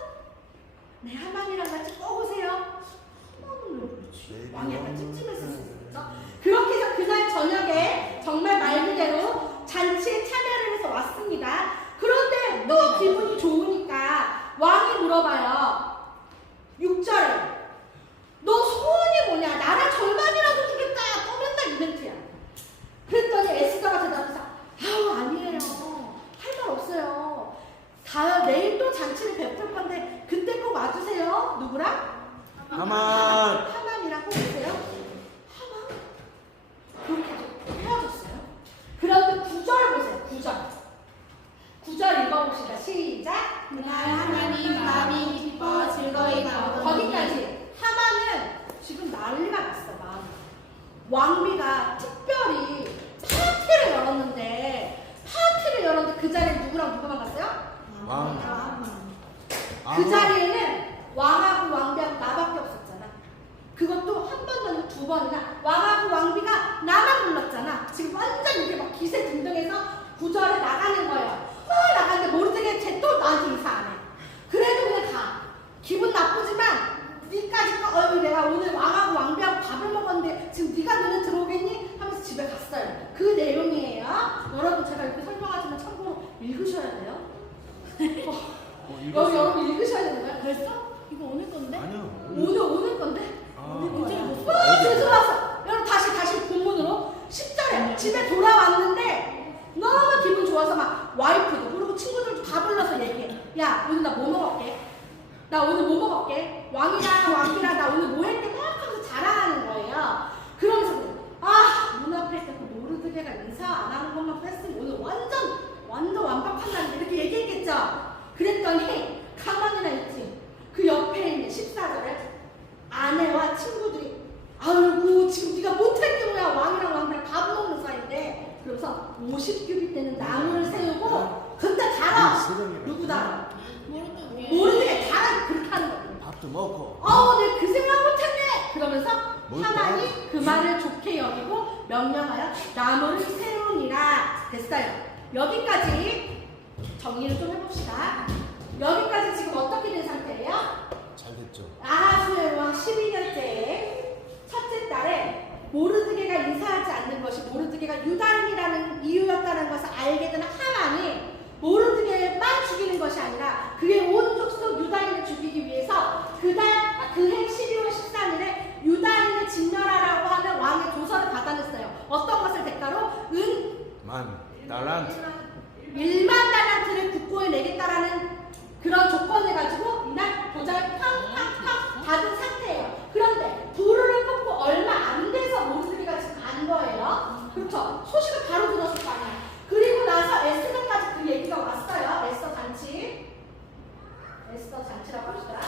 네, 하만이랑 같이 꼭 오세요. 하만은 왜 그렇지? 왕이 약간 찜찜했을 수 있었죠? 그렇게 해서 그날 저녁에 정말 말 그대로 잔치에 참여를 해서 왔습니다. 그런데 또 기분이 좋으니까 왕이 물어봐요. 6절에 너 소원이 뭐냐? 나라 절반이라도 주겠다. 또 맨날 이벤트야. 그랬더니 에스더가 대답해서 아우 아니에요. 할 말 없어요. 내일 또 잔치를 베풀 건데 그때 꼭 와주세요. 누구랑? 하만. 하만이랑 꼭 오세요. 하만? 그렇게 헤어졌어요. 그런데 9절 보세요. 9절 읽어봅시다. 시작. 그날 하나님 마음이 기뻐 즐거이 나오더니 거기까지. 하만은 지금 난리가 났어. 마음이. 왕비가 특별히 파티를 열었는데 그 자리에 누구랑 누구만 갔어요? 그 자리에는 왕하고 왕비하고 나밖에 없었잖아. 그것도 한 번도 아니고 두 번이나 왕하고 왕비가 나만 불렀잖아. 지금 완전 이게 막 기세 등등해서 구절에 나가는 거예요. 나가는데 모르게 쟤 또 나한테 인사 안 해. 그래도 그냥 가. 기분 나쁘지만 니까지 내가 오늘 왕하고 왕비하고 밥을 먹었는데 지금 네가 눈에 들어오겠니? 하면서 집에 갔어요. 그 내용이에요. 여러분 제가 이렇게 설명하지만 참고로 읽으셔야 돼요. 여러분 읽으셔야 되는 거야? 벌써? 이거 오늘 건데? 아니요. 오늘 건데? 언제 죄송합니다. 여러분 다시 본문으로 10절에 집에 돌아왔는데 너무 기분 좋아서 막 와이프도 그리고 친구들도 다 불러서 얘기해. 야 오늘 나 뭐 먹을게? 나 오늘 뭐 먹을게? 왕이랑 왕비랑 나 오늘 뭐 했대? 막 하면서 자랑하는 거예요. 그러면서 문 앞에 있던 그 모르드게가 인사 안 하는 것만 뺐으면 오늘 완전 완벽한 날인데 이렇게 얘기했겠죠? 그랬더니 가만히나 있지. 그 옆에 있는 14절에 아내와 친구들이 아이고 지금 네가 못할 게 뭐야. 왕이랑 왕비랑 밥 먹는 사이인데 그래서 50규빗 되는 나무를 세우고 그때 달아. 누구 달아? 모르게 달아. 그렇게 하는 거야. 밥도 먹고. 내가 그 생각 못했네. 그러면서 하나님 그 말을 좋게 여기고 명령하여 나무를 세우니라. 됐어요. 여기까지 정리를 좀 해봅시다. 여기까지 지금 어떻게 된 상태예요? 잘 됐죠. 아하수의 왕 12년째 첫째 달에 모르드게가 인사하지 않는 것이 모르드게가 유다인이라는 이유였다는 것을 알게 된 하만이 모르드게만 죽이는 것이 아니라 그의 온 족속 유다인을 죽이기 위해서 그해 12월 13일에 유다인을 진멸하라고 하는 왕의 조서를 받아냈어요. 어떤 것을 대가로? 달란트. 1만 달란트를 국고에 내겠다라는 그런 조건을 가지고 이날 도장을 팡팡팡 받은 상태예요. 그런데 불을 꽂고 얼마 안 돼서 모르드게가 지금 간 거예요. 그렇죠? 소식을 바로 들었을 거 아니야. 그리고 나서 에스더까지 그 얘기가 왔어요. 에스더 잔치라고 합시다.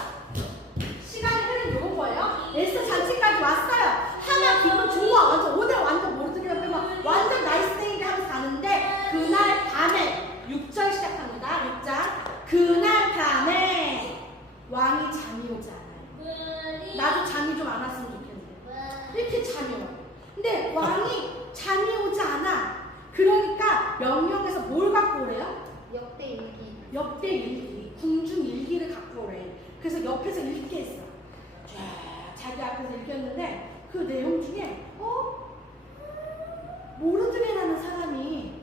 시간이 흐른 요런 거예요. 에스더 잔치까지 왔어요. 하나 기분 좋아. 오늘 완전 모르드게가 빼면 완전 나이스 데이를 하면서 가는데 그날 밤에 6절 시작합니다. 6장. 그날 밤에 왕이 잠이 오지 않아요. 나도 잠이 좀 안 왔으면 좋겠는데 이렇게 잠이 와요. 근데 왕이 잠이 오지 않아. 그러니까 명령해서 뭘 갖고 오래요? 역대 일기, 궁중 일기를 갖고 오래. 그래서 옆에서 읽게 했어. 자기 앞에서 읽혔는데 그 내용 중에 모르드게라는 사람이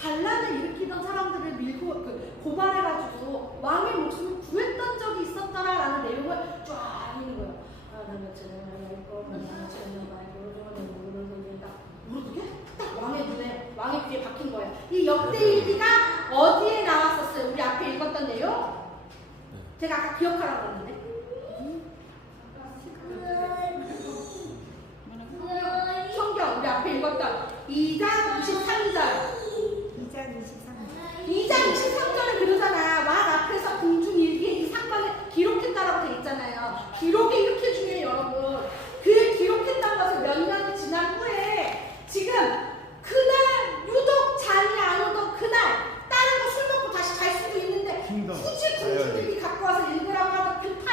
반란을 일으키던 사람들을 밀고 고발해가지고 왕의 목숨을 구했던 적이 있었더라라는 내용을 쫙 읽는 거예요. 모르드게? 딱 왕의 눈에, 왕의 귀에 박힌 거예요. 이 역대일기가 어디에 나왔었어요? 우리 앞에 읽었던 내용? 제가 아까 기억하라고 했는데. 성경 우리 앞에 읽었던 2장 23절. 2장 23절에 그러잖아. 왕 앞에서 궁중일기에 이 사건을 기록했다라고 돼 있잖아요. 기록이 이렇게 중요해요, 여러분. 그 기록했던 것을 몇 년이 지난 후에 지금 그날 유독 잠이 안 오던 그날 다른 거 술 먹고 다시 잘 수도 있는데 굳이 궁중일기 갖고 와서 읽으라고 하던 그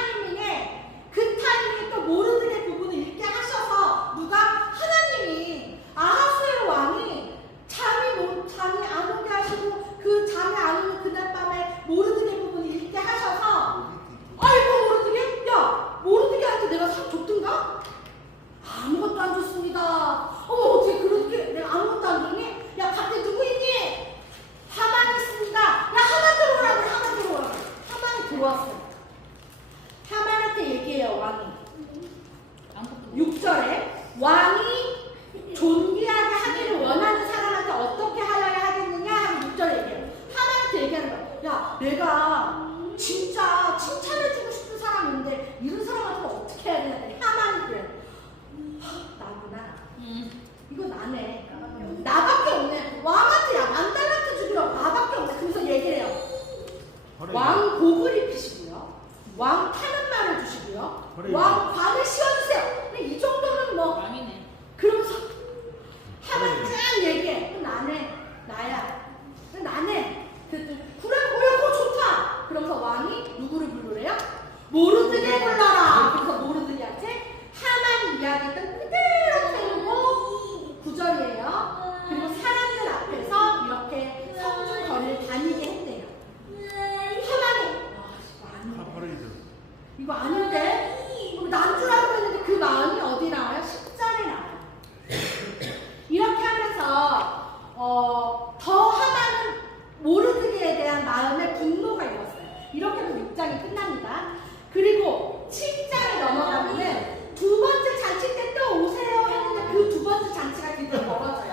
내가 진짜 칭찬해주고 싶은 사람인데 이런 사람한테 어떻게 해야 되냐. 하만이 그래. 나구나. 이거 나네. 나밖에 없네. 왕한테 야 10,000달란트 주기로 나밖에 없네. 그래서 얘기를 해요. 왕 복을 입히시고요. 왕 타는 말을 주시고요. 왕 관을 씌워주세요. 근데 이 정도는 뭐 왕이네. 그러면서 하만 쫙 얘기해. 나네. 나야. 나네. 그랬더니 그래 뭐야 그거 좋다. 그러면서 왕이 누구를 부르래요? 모르드게 불러라. 그래서 모르드게한테 하만 이야기했던 그대로 세우고 9절이에요. 그리고 사람들 앞에서 이렇게 성중 거리를 다니게 했대요. 하만이 이거 아닌데? 난 줄 알고 했는데 그 마음이 어디 나와요? 10절에 나와요. 이렇게 하면서 더 하만은 모르드게에 대한 마음의 분노가 일었어요. 이렇게 해서 6장이 끝납니다. 그리고 7장에 넘어가면은 두 번째 잔치 때 또 오세요 했는데 그 두 번째 잔치가 드디어 멀어져요.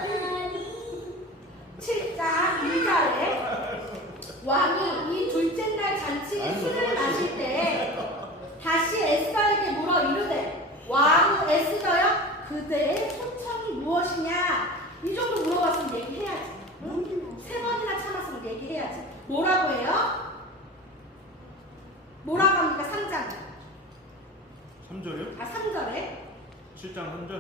7장 1절에 왕이 이 둘째 날 잔치에 술을 마실 때 다시 에스더에게 물어 이르되 왕 에스더여 그대의 소청이 무엇이냐. 이 정도 물어봤으면 얘기해야지. 세 번이나 참았으면 얘기해야지. 뭐라고 해요? 뭐라고 합니까? 3장. 3절이요? 3절에. 7장 3절.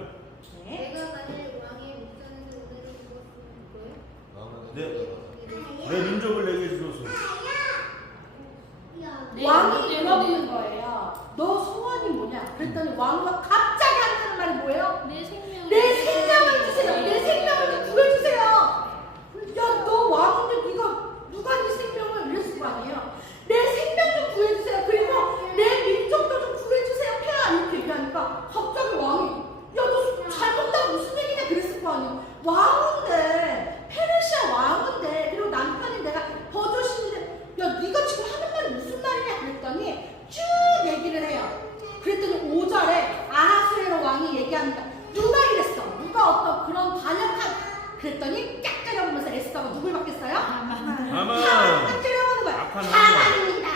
네. 내가 만일 왕의 목전에서 은혜를 입었으면 내 민족을 내게 주소서. 왕이 물어보는 거예요. 너 소원이 뭐냐? 그랬더니 왕과 갑자기 하는 말이 뭐예요? 내 생명. 내 생명을 주세요. 내 생명을 좀 구해주세요. 야, 너 왕인데 누가 네 생명을 이랬을 거 아니에요? 내 생명 좀 구해주세요. 그리고 내 민족도 좀 구해주세요. 폐하 이렇게 얘기하니까 갑자기 왕이 야, 너 잘못하면 무슨 얘기냐 그랬을 거 아니에요. 왕인데 페르시아 왕인데 그리고 남편이 내가 버젓인데 야, 네가 지금 하는 말이 무슨 말이냐 그랬더니 쭉 얘기를 해요. 그랬더니 5절에 아하스웨로 왕이 얘기합니다. 누가 이랬어? 누가 어떤 그런 반역한 그랬더니 깍 때려보면서 에스더가 누굴 받겠어요? 하만 깍 때려보는 거예요. 하만입니다.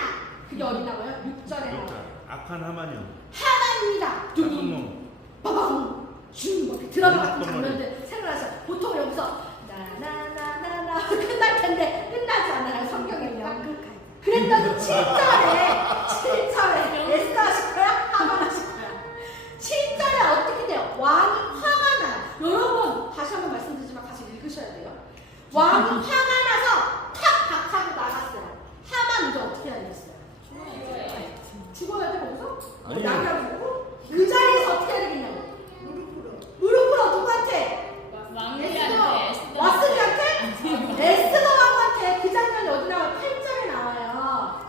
그게 어디 나와요? 6절에 나와요. 악한 하만이요. 하만입니다. 나쁜 놈. 빠방 줌 이렇게 들어가는 장면들 생각나서 보통 여기서 나나나나나 끝날 텐데 끝나지 않아요. 성경에요. 그랬더니 7절에 에스더 하실 거야? 하만 하실 거야? 7절에 어떻게 돼요? 왕이 화가 나요. 여러분 다시 한번 말씀드리지만 같이 읽으셔야 돼요. 왕이 화가 나서 탁 박하고 나갔어요. 하만 이제 어떻게 해야 되겠어요? 죽어야 돼 거기서? 아니요. 나가고 그 자리에서 어떻게 해야 되겠냐고? 무릎 꿇어 누구한테? 왕비한테. 왓슨이한테? 에스더 왕한테. 그 장면이 어디 나와요? 8절에 나와요.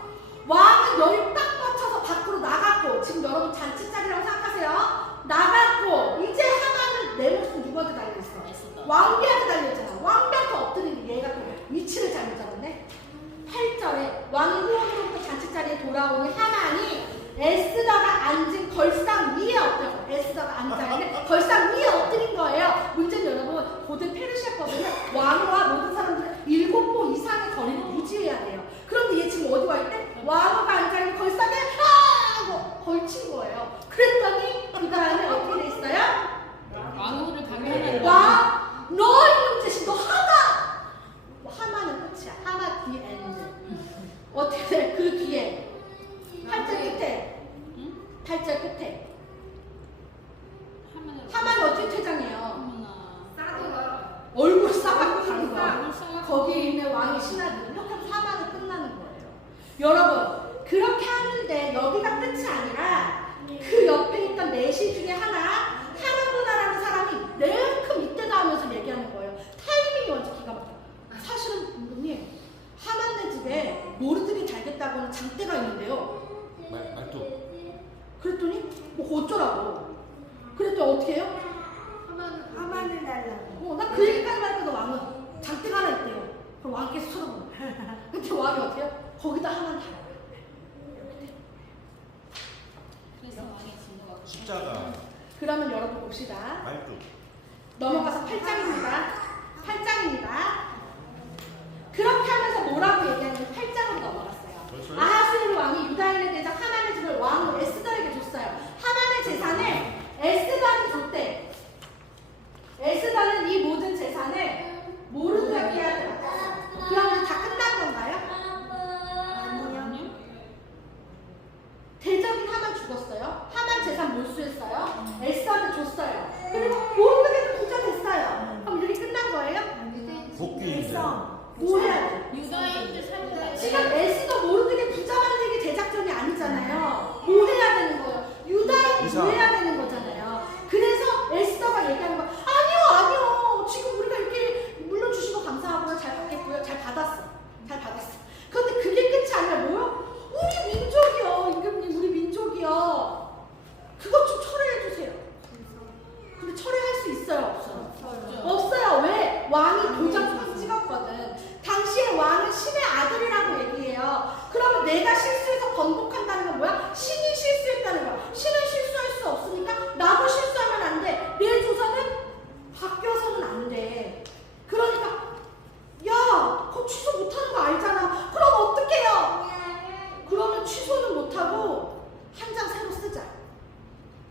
왕은 열이 빡 뻗쳐서 밖으로 나갔고 지금 여러분 잔치자리라고 생각하세요. 나갔고 이제 하나는 내 목숨 누구한테 달려있어? 에스더. 왕비한테 달려있잖아. 왕비한테 엎드리는 얘가 또 위치를 잘못 잡았네. 8절에 왕이 후원으로부터 잔치자리에 돌아오니 하만이 에스더가 앉은 걸상 위에 엎드려. 에스더가 앉아있는 걸상 위에 엎드린 거예요. 문제는 여러분 고대 페르시아법에는 왕과 모든 사람들은 7보 이상의 거리를 유지해야 돼요. 그런데 얘 지금 어디 와 있대? 왕후가 앉아있는 걸상에 하고 걸친 거예요. 그랬더니 그 다음에 어떻게 돼 있어요? 왕후를 강렬한 와, 너 이놈 자식 너 하마! 하마는 끝이야. 하마 디 엔드. 어떻게 돼? 그 뒤에 8절 끝에 8절 끝에 하만 어떻게 퇴장해요? 얼굴 싸갖고 가는 거야. 거기에 있는 왕의 신하들 이렇게 하면 하만은 끝나는 거예요. 여러분 그렇게 하는데 여기가 끝이 아니라 그 옆에 있던 내시 중에 하나 하나보다라는 사람이 내만큼 이때다 하면서 얘기하는 거예요. 타이밍이 완전 기가 막혀. 사실은 부모님 하만네 집에 모르드게 잘 됐다고는 장대가 있는데요. 말도. 그랬더니 뭐 어쩌라고. 그랬더니 어떻게 해요? 하만을 달라고. 나 그 얘기까지 말했는데 왕은 장대가 하나 있대요. 그럼 왕 계속 쳐다보는 거야. 근데 왕이 어떻게 해요? 거기다 하만 달아요. 그래서 왕의 진노가 십자가. 그러면 여러분 봅시다. 말도. 넘어가서 8장입니다. 8장입니다. 그렇게 하면서 뭐라고 얘기하냐면 8장으로 넘어갔어요. 지금 에스더 모르드게 부자 만들기 제작전이 아니잖아요. 뭐 해야 되는 거예요? 유다인 이사. 구해야 되는 거잖아요. 그래서 에스더가 얘기하는 거 아니요 지금 우리가 이렇게 물려주신 거 감사하고요. 잘 받겠고요. 잘 받았어. 그런데 그게 끝이 아니라 뭐요? 우리 민족이요. 임금님 우리 민족이요. 그것 좀 철회해 주세요. 근데 철회할 수 있어요? 없어요? 없어요. 왜? 왕이 도장 찍었거든. 당시에 왕은 신의 아들이라고 얘기해요. 그러면 내가 실수해서 번복한다는 건 뭐야? 신이 실수했다는 거야. 신은 실수할 수 없으니까 나도 실수하면 안 돼. 내 조사는 바뀌어서는 안 돼. 그러니까 야, 그거 취소 못하는 거 알잖아. 그럼 어떡해요? 그러면 취소는 못하고 한 장 새로 쓰자.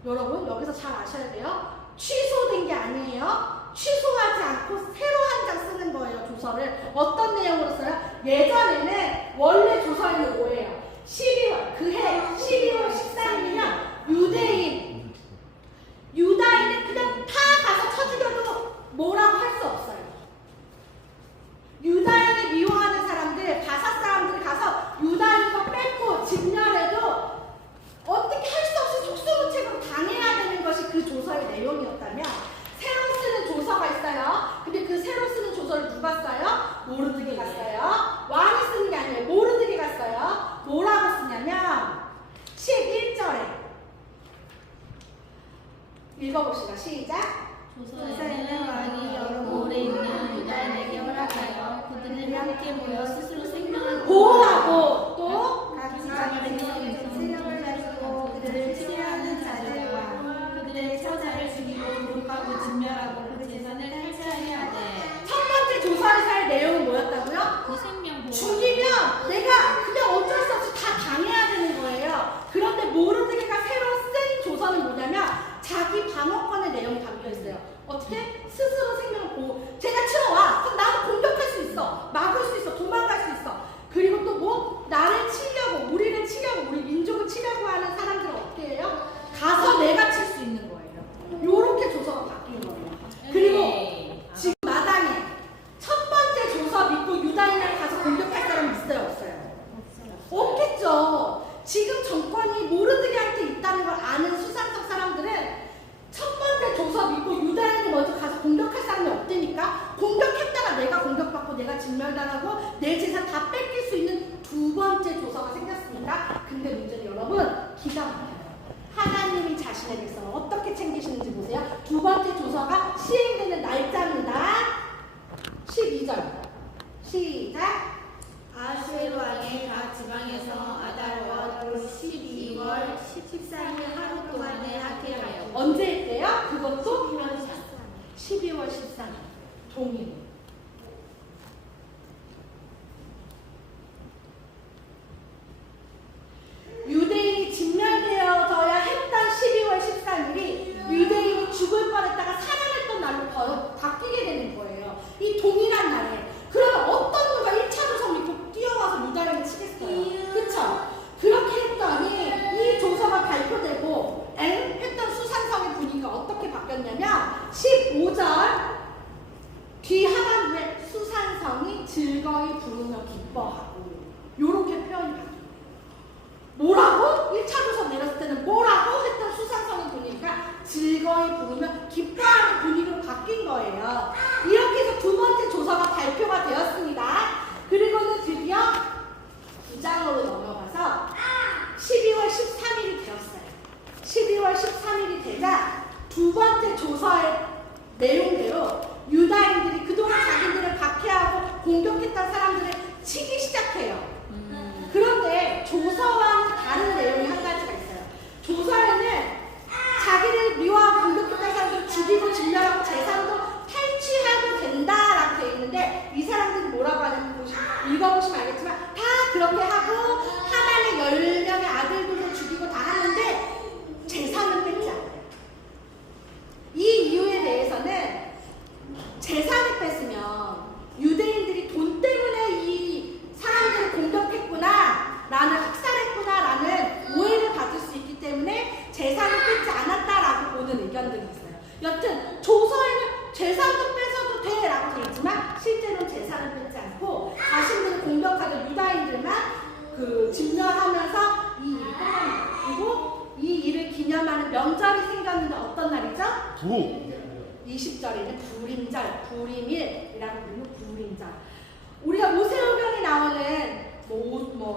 여러분 여기서 잘 아셔야 돼요. 취소된 게 아니에요. 취소하지 않고 새로 한 장 쓰는 거예요. 조서를 어떤 내용으로 써요? 예전에는 원래 조서에는 뭐예요? 12월 그해 12월 13일이면 유다인은 그냥 다 가서 쳐 죽여도 뭐라고 할 수 없어요. 유다인을 미워하는 사람들, 바사 사람들이 가서 유다인 거 뺏고 진멸해도 어떻게 할 수 없이 속수무책으로 당해야 되는 것이 그 조서의 내용이었다면 새로 쓰는 조서가 있어요. 근데 그 새로 쓰는 조서를 누가 써요? 모르드게가 써요. 왕이 쓰는 게 아니에요. 모르드게가 써요. 뭐라고 쓰냐면 11절에 읽어봅시다. 시작. 조선에는 왕이 여러 오래 있는 유다인에게 허락하여 그들을 함께 모여 스스로 생명을 보호하고 또 각기 자기의 지역에서 세력을 가지고 그들을 치료하는 자들과 그들의 처자를 죽이고 도륙하고 진멸하고 그 재산을 탈취하려 하되 첫 번째 조서에서 할 내용은 뭐였다고요? 그 생명 보호 죽이면 내가 그냥 어쩔 수 없이 다 당해야 되는 거예요. 그런데 모르드게가 새로 쓴 조서는 뭐냐면 자기 방어권의 내용이 담겨 있어요. 어떻게? 스스로 생명을 보호. 제가 치러와. 그럼 나도 공격할 수 있어. 막을 수 있어. 도망갈 수 있어. 그리고 또 뭐? 나를 치려고, 우리를 치려고, 우리 민족을 치려고 하는 사람들은 어떻게 해요? 가서 내가 칠 수 있는 거예요. 요렇게 조서가 바뀐 거예요. 그리고 지금 마당에 첫 번째 조서 믿고 유다인을 가서 공격할 사람 있어요? 없어요? 없겠죠. 지금 정권이 모르드게한테 있다는 걸 아는 수상석 사람들은 첫 번째 조서 믿고 유다인을 먼저 가서 공격할 사람이 없다니까 공격했다가 내가 공격받고 내가 진멸당하고 내 재산 다 뺏길 수 있는 두 번째 조서가 생겼습니다. 근데 문제는 여러분 기가 막혀요. 하나님이 자신에게서 어떻게 챙기시는지 보세요. 두 번째 조서가 시행되는 날짜입니다. 12절 시작. 아수에르 왕의 각 지방에서 아달월 12월 14일 하루 동안에 학회하여 언제 했대요? 그것도 12월 13일 동일. 유대인이 진멸되어져야 했던 12월 13일이 유대인이 죽을 뻔했다가 살아났던 날로 바뀌게 되는 거예요. 이 동일한 날에. 그러면 어떤 누가 1차 조서 믿고 뛰어와서 유다인을 치겠어요? 그쵸? 그렇게 했더니 이 조서가 발표되고 했던 수산성의 분위기가 어떻게 바뀌었냐면 15절 뒤 하반부에 수산성이 즐거이 부르며 기뻐하고 요렇게 표현이 바뀌어요. 뭐라고? 1차 조서 내렸을 때는 뭐라고 했던 수산성의 분위기가 즐거이 부르며 기뻐하는 분위기로 바뀐 거예요. 이렇게 해서 두 번째 조서가 발표가 되었습니다. 그리고는 드디어 9장으로 넘어가서 12월 13일이 되었어요. 12월 13일이 되자 두 번째 조서의 내용대로 유다인들이 그동안 자기들을 박해하고 공격했던 사람들을 치기 시작해요. 그런데 조서와는 다른 내용이 한 가지가 있어요. 조서에는 자기를 미워하고 공격했던 사람들을 죽이고 진멸하고 재산도 탈취하도 된다라고 되어 있는데 이 사람들이 뭐라고 하냐면 읽어보시면 알겠지만 다 그렇게 하고 하만의 10명의 아들들도 죽이고 다 하는데 재산은 뺏지 않아요. 이 이유에 대해서는 재산을 뺏으면 유대인들이 돈 때문에 이 사람들을 공격했구나 라는 학살했구나 라는 오해를 받을 수 있기 때문에 재산을 뺏지 않았다라고 보는 의견들이 있어요. 여튼 조서에는 재산도 뺏어도 돼 라고 되어 있지만 실제로는 재산을 뺏지 않고 자신들을 공격하던 유다인들만 진멸하면서 이 일이 끝납니다. 그리고 이 일을 기념하는 명절이 생겼는데 어떤 날이죠? 20절에는 불임절, 불임일이라고 부르는 불임절. 우리가 모세오경에 나오는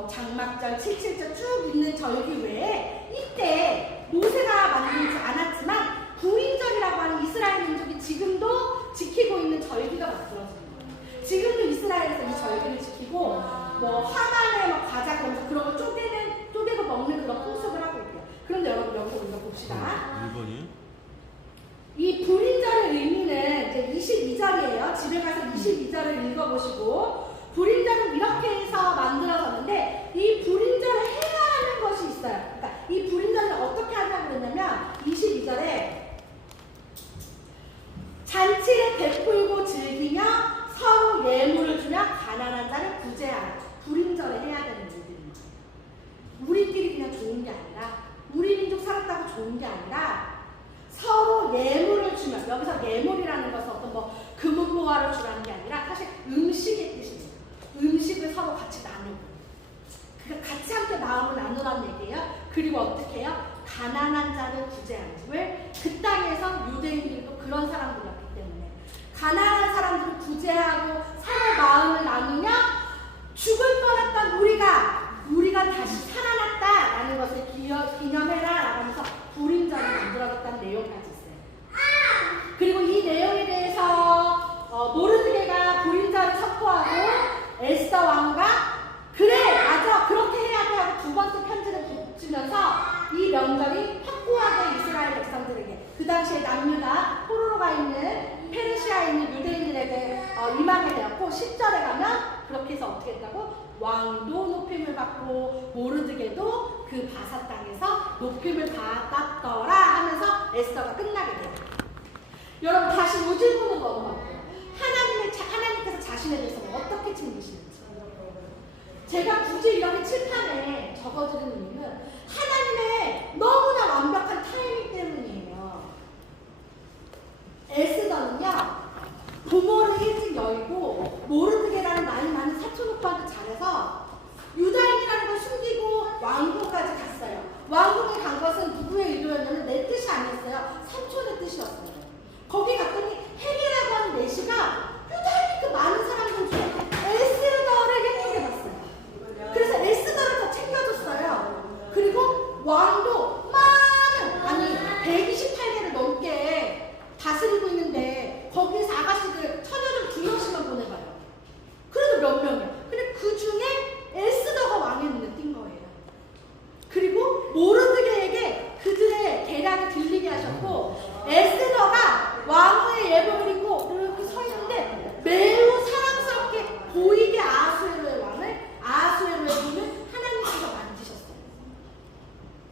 장막절, 칠칠절 쭉 있는 절기 외에 이때 모세가 만들지 않았지만 불임절이라고 하는 이스라엘 민족이 지금도 지키고 있는 절기가 만들어진 거예요. 지금도 이스라엘에서 이 절기를 지키고 화만에 과자 그런 걸 쪼개고 먹는 그런 풍습을 하고 있대요. 그런데 여러분 여기서 우리가 봅시다. 1번이 이 불임절의 의미는 이제 22절이에요. 집에 가서 22절을 읽어보시고 불임절은 이렇게 해서 만들어졌는데 이 불임절을 해야 하는 것이 있어요. 그러니까 이 불임절을 어떻게 하냐고 그랬냐면 22절에 잔치를 베풀고 즐기며 서로 예물을 주며 가난한 자를 구제하라. 불임절에 해야 되는 일들입니다. 우리끼리 그냥 좋은 게 아니라 우리 민족 살았다고 좋은 게 아니라 서로 예물을 주며, 여기서 예물이라는 것은 어떤 금은보화를 주라는 게 아니라 사실 음식의 뜻입니다. 음식을 서로 같이 나누고, 그러니까 같이 함께 마음을 나누라는 얘기예요. 그리고 어떻게 해요? 가난한 자를 구제하는. 왜? 그 땅에서 유대인들도 그런 사람들이었기 때문에 가난한 사람들을 구제하고 서로 마음을 나누며 죽을 뻔했던 우리가 다시 살아났다라는 것을 기념해라 라고 하면서 불임절을 만들어졌다는 내용까지 있어요. 그리고 이 내용에 대해서 모르드게가 불임절을 선포하고 에스더 왕과 그래 맞아 그렇게 해야 돼 하고 두 번째 편지를 붙이면서 이 명절이 확고하게 이스라엘 백성들에게 그 당시에 남유다 포로로가 있는 페르시아에 있는 유대인들에게 임하게 되었고 10절에 가면 그렇게 해서 어떻게 했다고? 왕도 높임을 받고 모르드게도 그 바사 땅에서 높임을 받았더라 하면서 에스더가 끝나게 돼요. 여러분 다시 요질문으로 넘어갈게요. 하나님께서 자신에 대해서 어떻게 챙기시는지. 제가 굳이 이렇게 칠판에 적어드리는 이유는 하나님의 너무나 완벽한 타이밍 때문이에요. 에스더는요 부모를 일찍 열고 모르드게라는 나이 많은 사촌 오빠한테 잘해서 유다인이라는 걸 숨기고 왕궁까지 갔어요. 왕궁에 간 것은 누구의 의도였냐면 내 뜻이 아니었어요. 삼촌의 뜻이었어요. 거기 갔더니 헬이라고 하는 내시가 유다인이 그 많은 사람들 중에 에스더를 예쁘게 봤어요. 그래서 에스더를 더 챙겨줬어요. 그리고 왕도 많은 128개를 넘게 다스리고 있는데 거기에서 아가씨들 처녀들 2명씩만 보내봐요. 그래도 몇 명이야. 근데 그 중에 에스더가 왕의 눈에 띈 거예요. 그리고 모르드게에게 그들의 계략을 들리게 하셨고 에스더가 왕의 예복을 입고 이렇게 서 있는데 매우 사랑스럽게 보이게 아하수에로의 눈을 하나님께서 만지셨어요.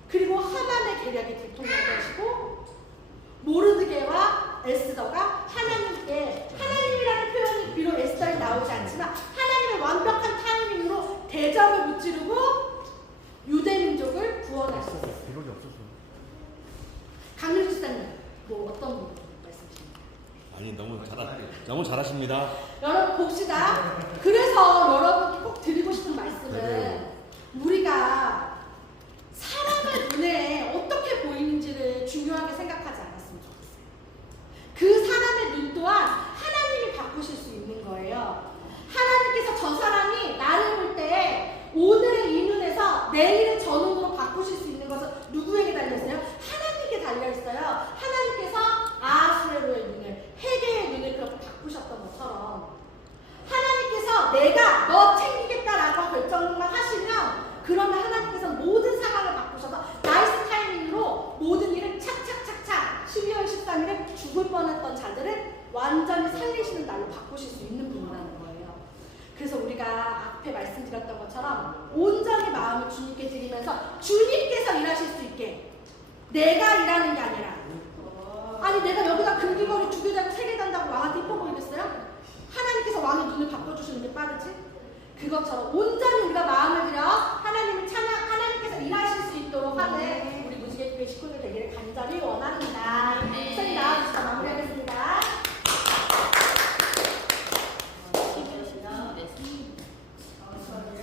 그리고 하만의 계략이 들통나게 하시고 모르드게와 에스더가 하나님이라는 표현이 비록 에스더에 나오지 않지만 하나님의 완벽한 타이밍으로 대적을 무찌르고 유대 민족을 구원하셨어요. 기록이 없었어. 강민주 집사님 어떤 분 말씀이십니까? 아니 너무 잘하십니다. 여러분 봅시다. 그래서 여러분께 꼭 드리고 싶은 말씀은 우리가 사람의 눈에 어떻게 보이는지를 중요하게 생각하지 않았으면 좋겠어요. 그 사람의 눈 또한 하나님이 바꾸실 수 있는 거예요. 하나님께서 저 사람이 나를 볼 때 오늘의 이 눈에서 내일의 저 눈으로 바꾸실 수 있는 것은 누구에게 달려있어요? 하나님께 달려있어요. 하나님께서 아하수에로의 눈을, 헤게의 눈을 그렇게 바꾸셨던 것처럼 하나님께서 내가 너 챙기겠다라고 결정만 하시면 그러면 하나님께서 모든 상황을 바꾸셔서 나이스 타이밍으로 모든 일을 착착착착 12월 13일에 죽을 뻔했던 자들을 완전히 살리시는 날로 바꾸실 수 있는 분이라는 거예요. 그래서 우리가 앞에 말씀드렸던 것처럼 온전히 마음을 주님께 드리면서 주님께서 일하실 수 있게 내가 일하는 게 아니라 아니 내가 여기다 금기머리 2개 달고 3개 단다고 왕한테 이뻐 보이겠어요? 하나님께서 왕의 눈을 바꿔주시는 게 빠르지? 그것처럼 온전히 우리가 마음을 들여 하나님께서 일하실 수 있도록 하는 우리 무지개 교회 식구들 되기를 간절히 원합니다.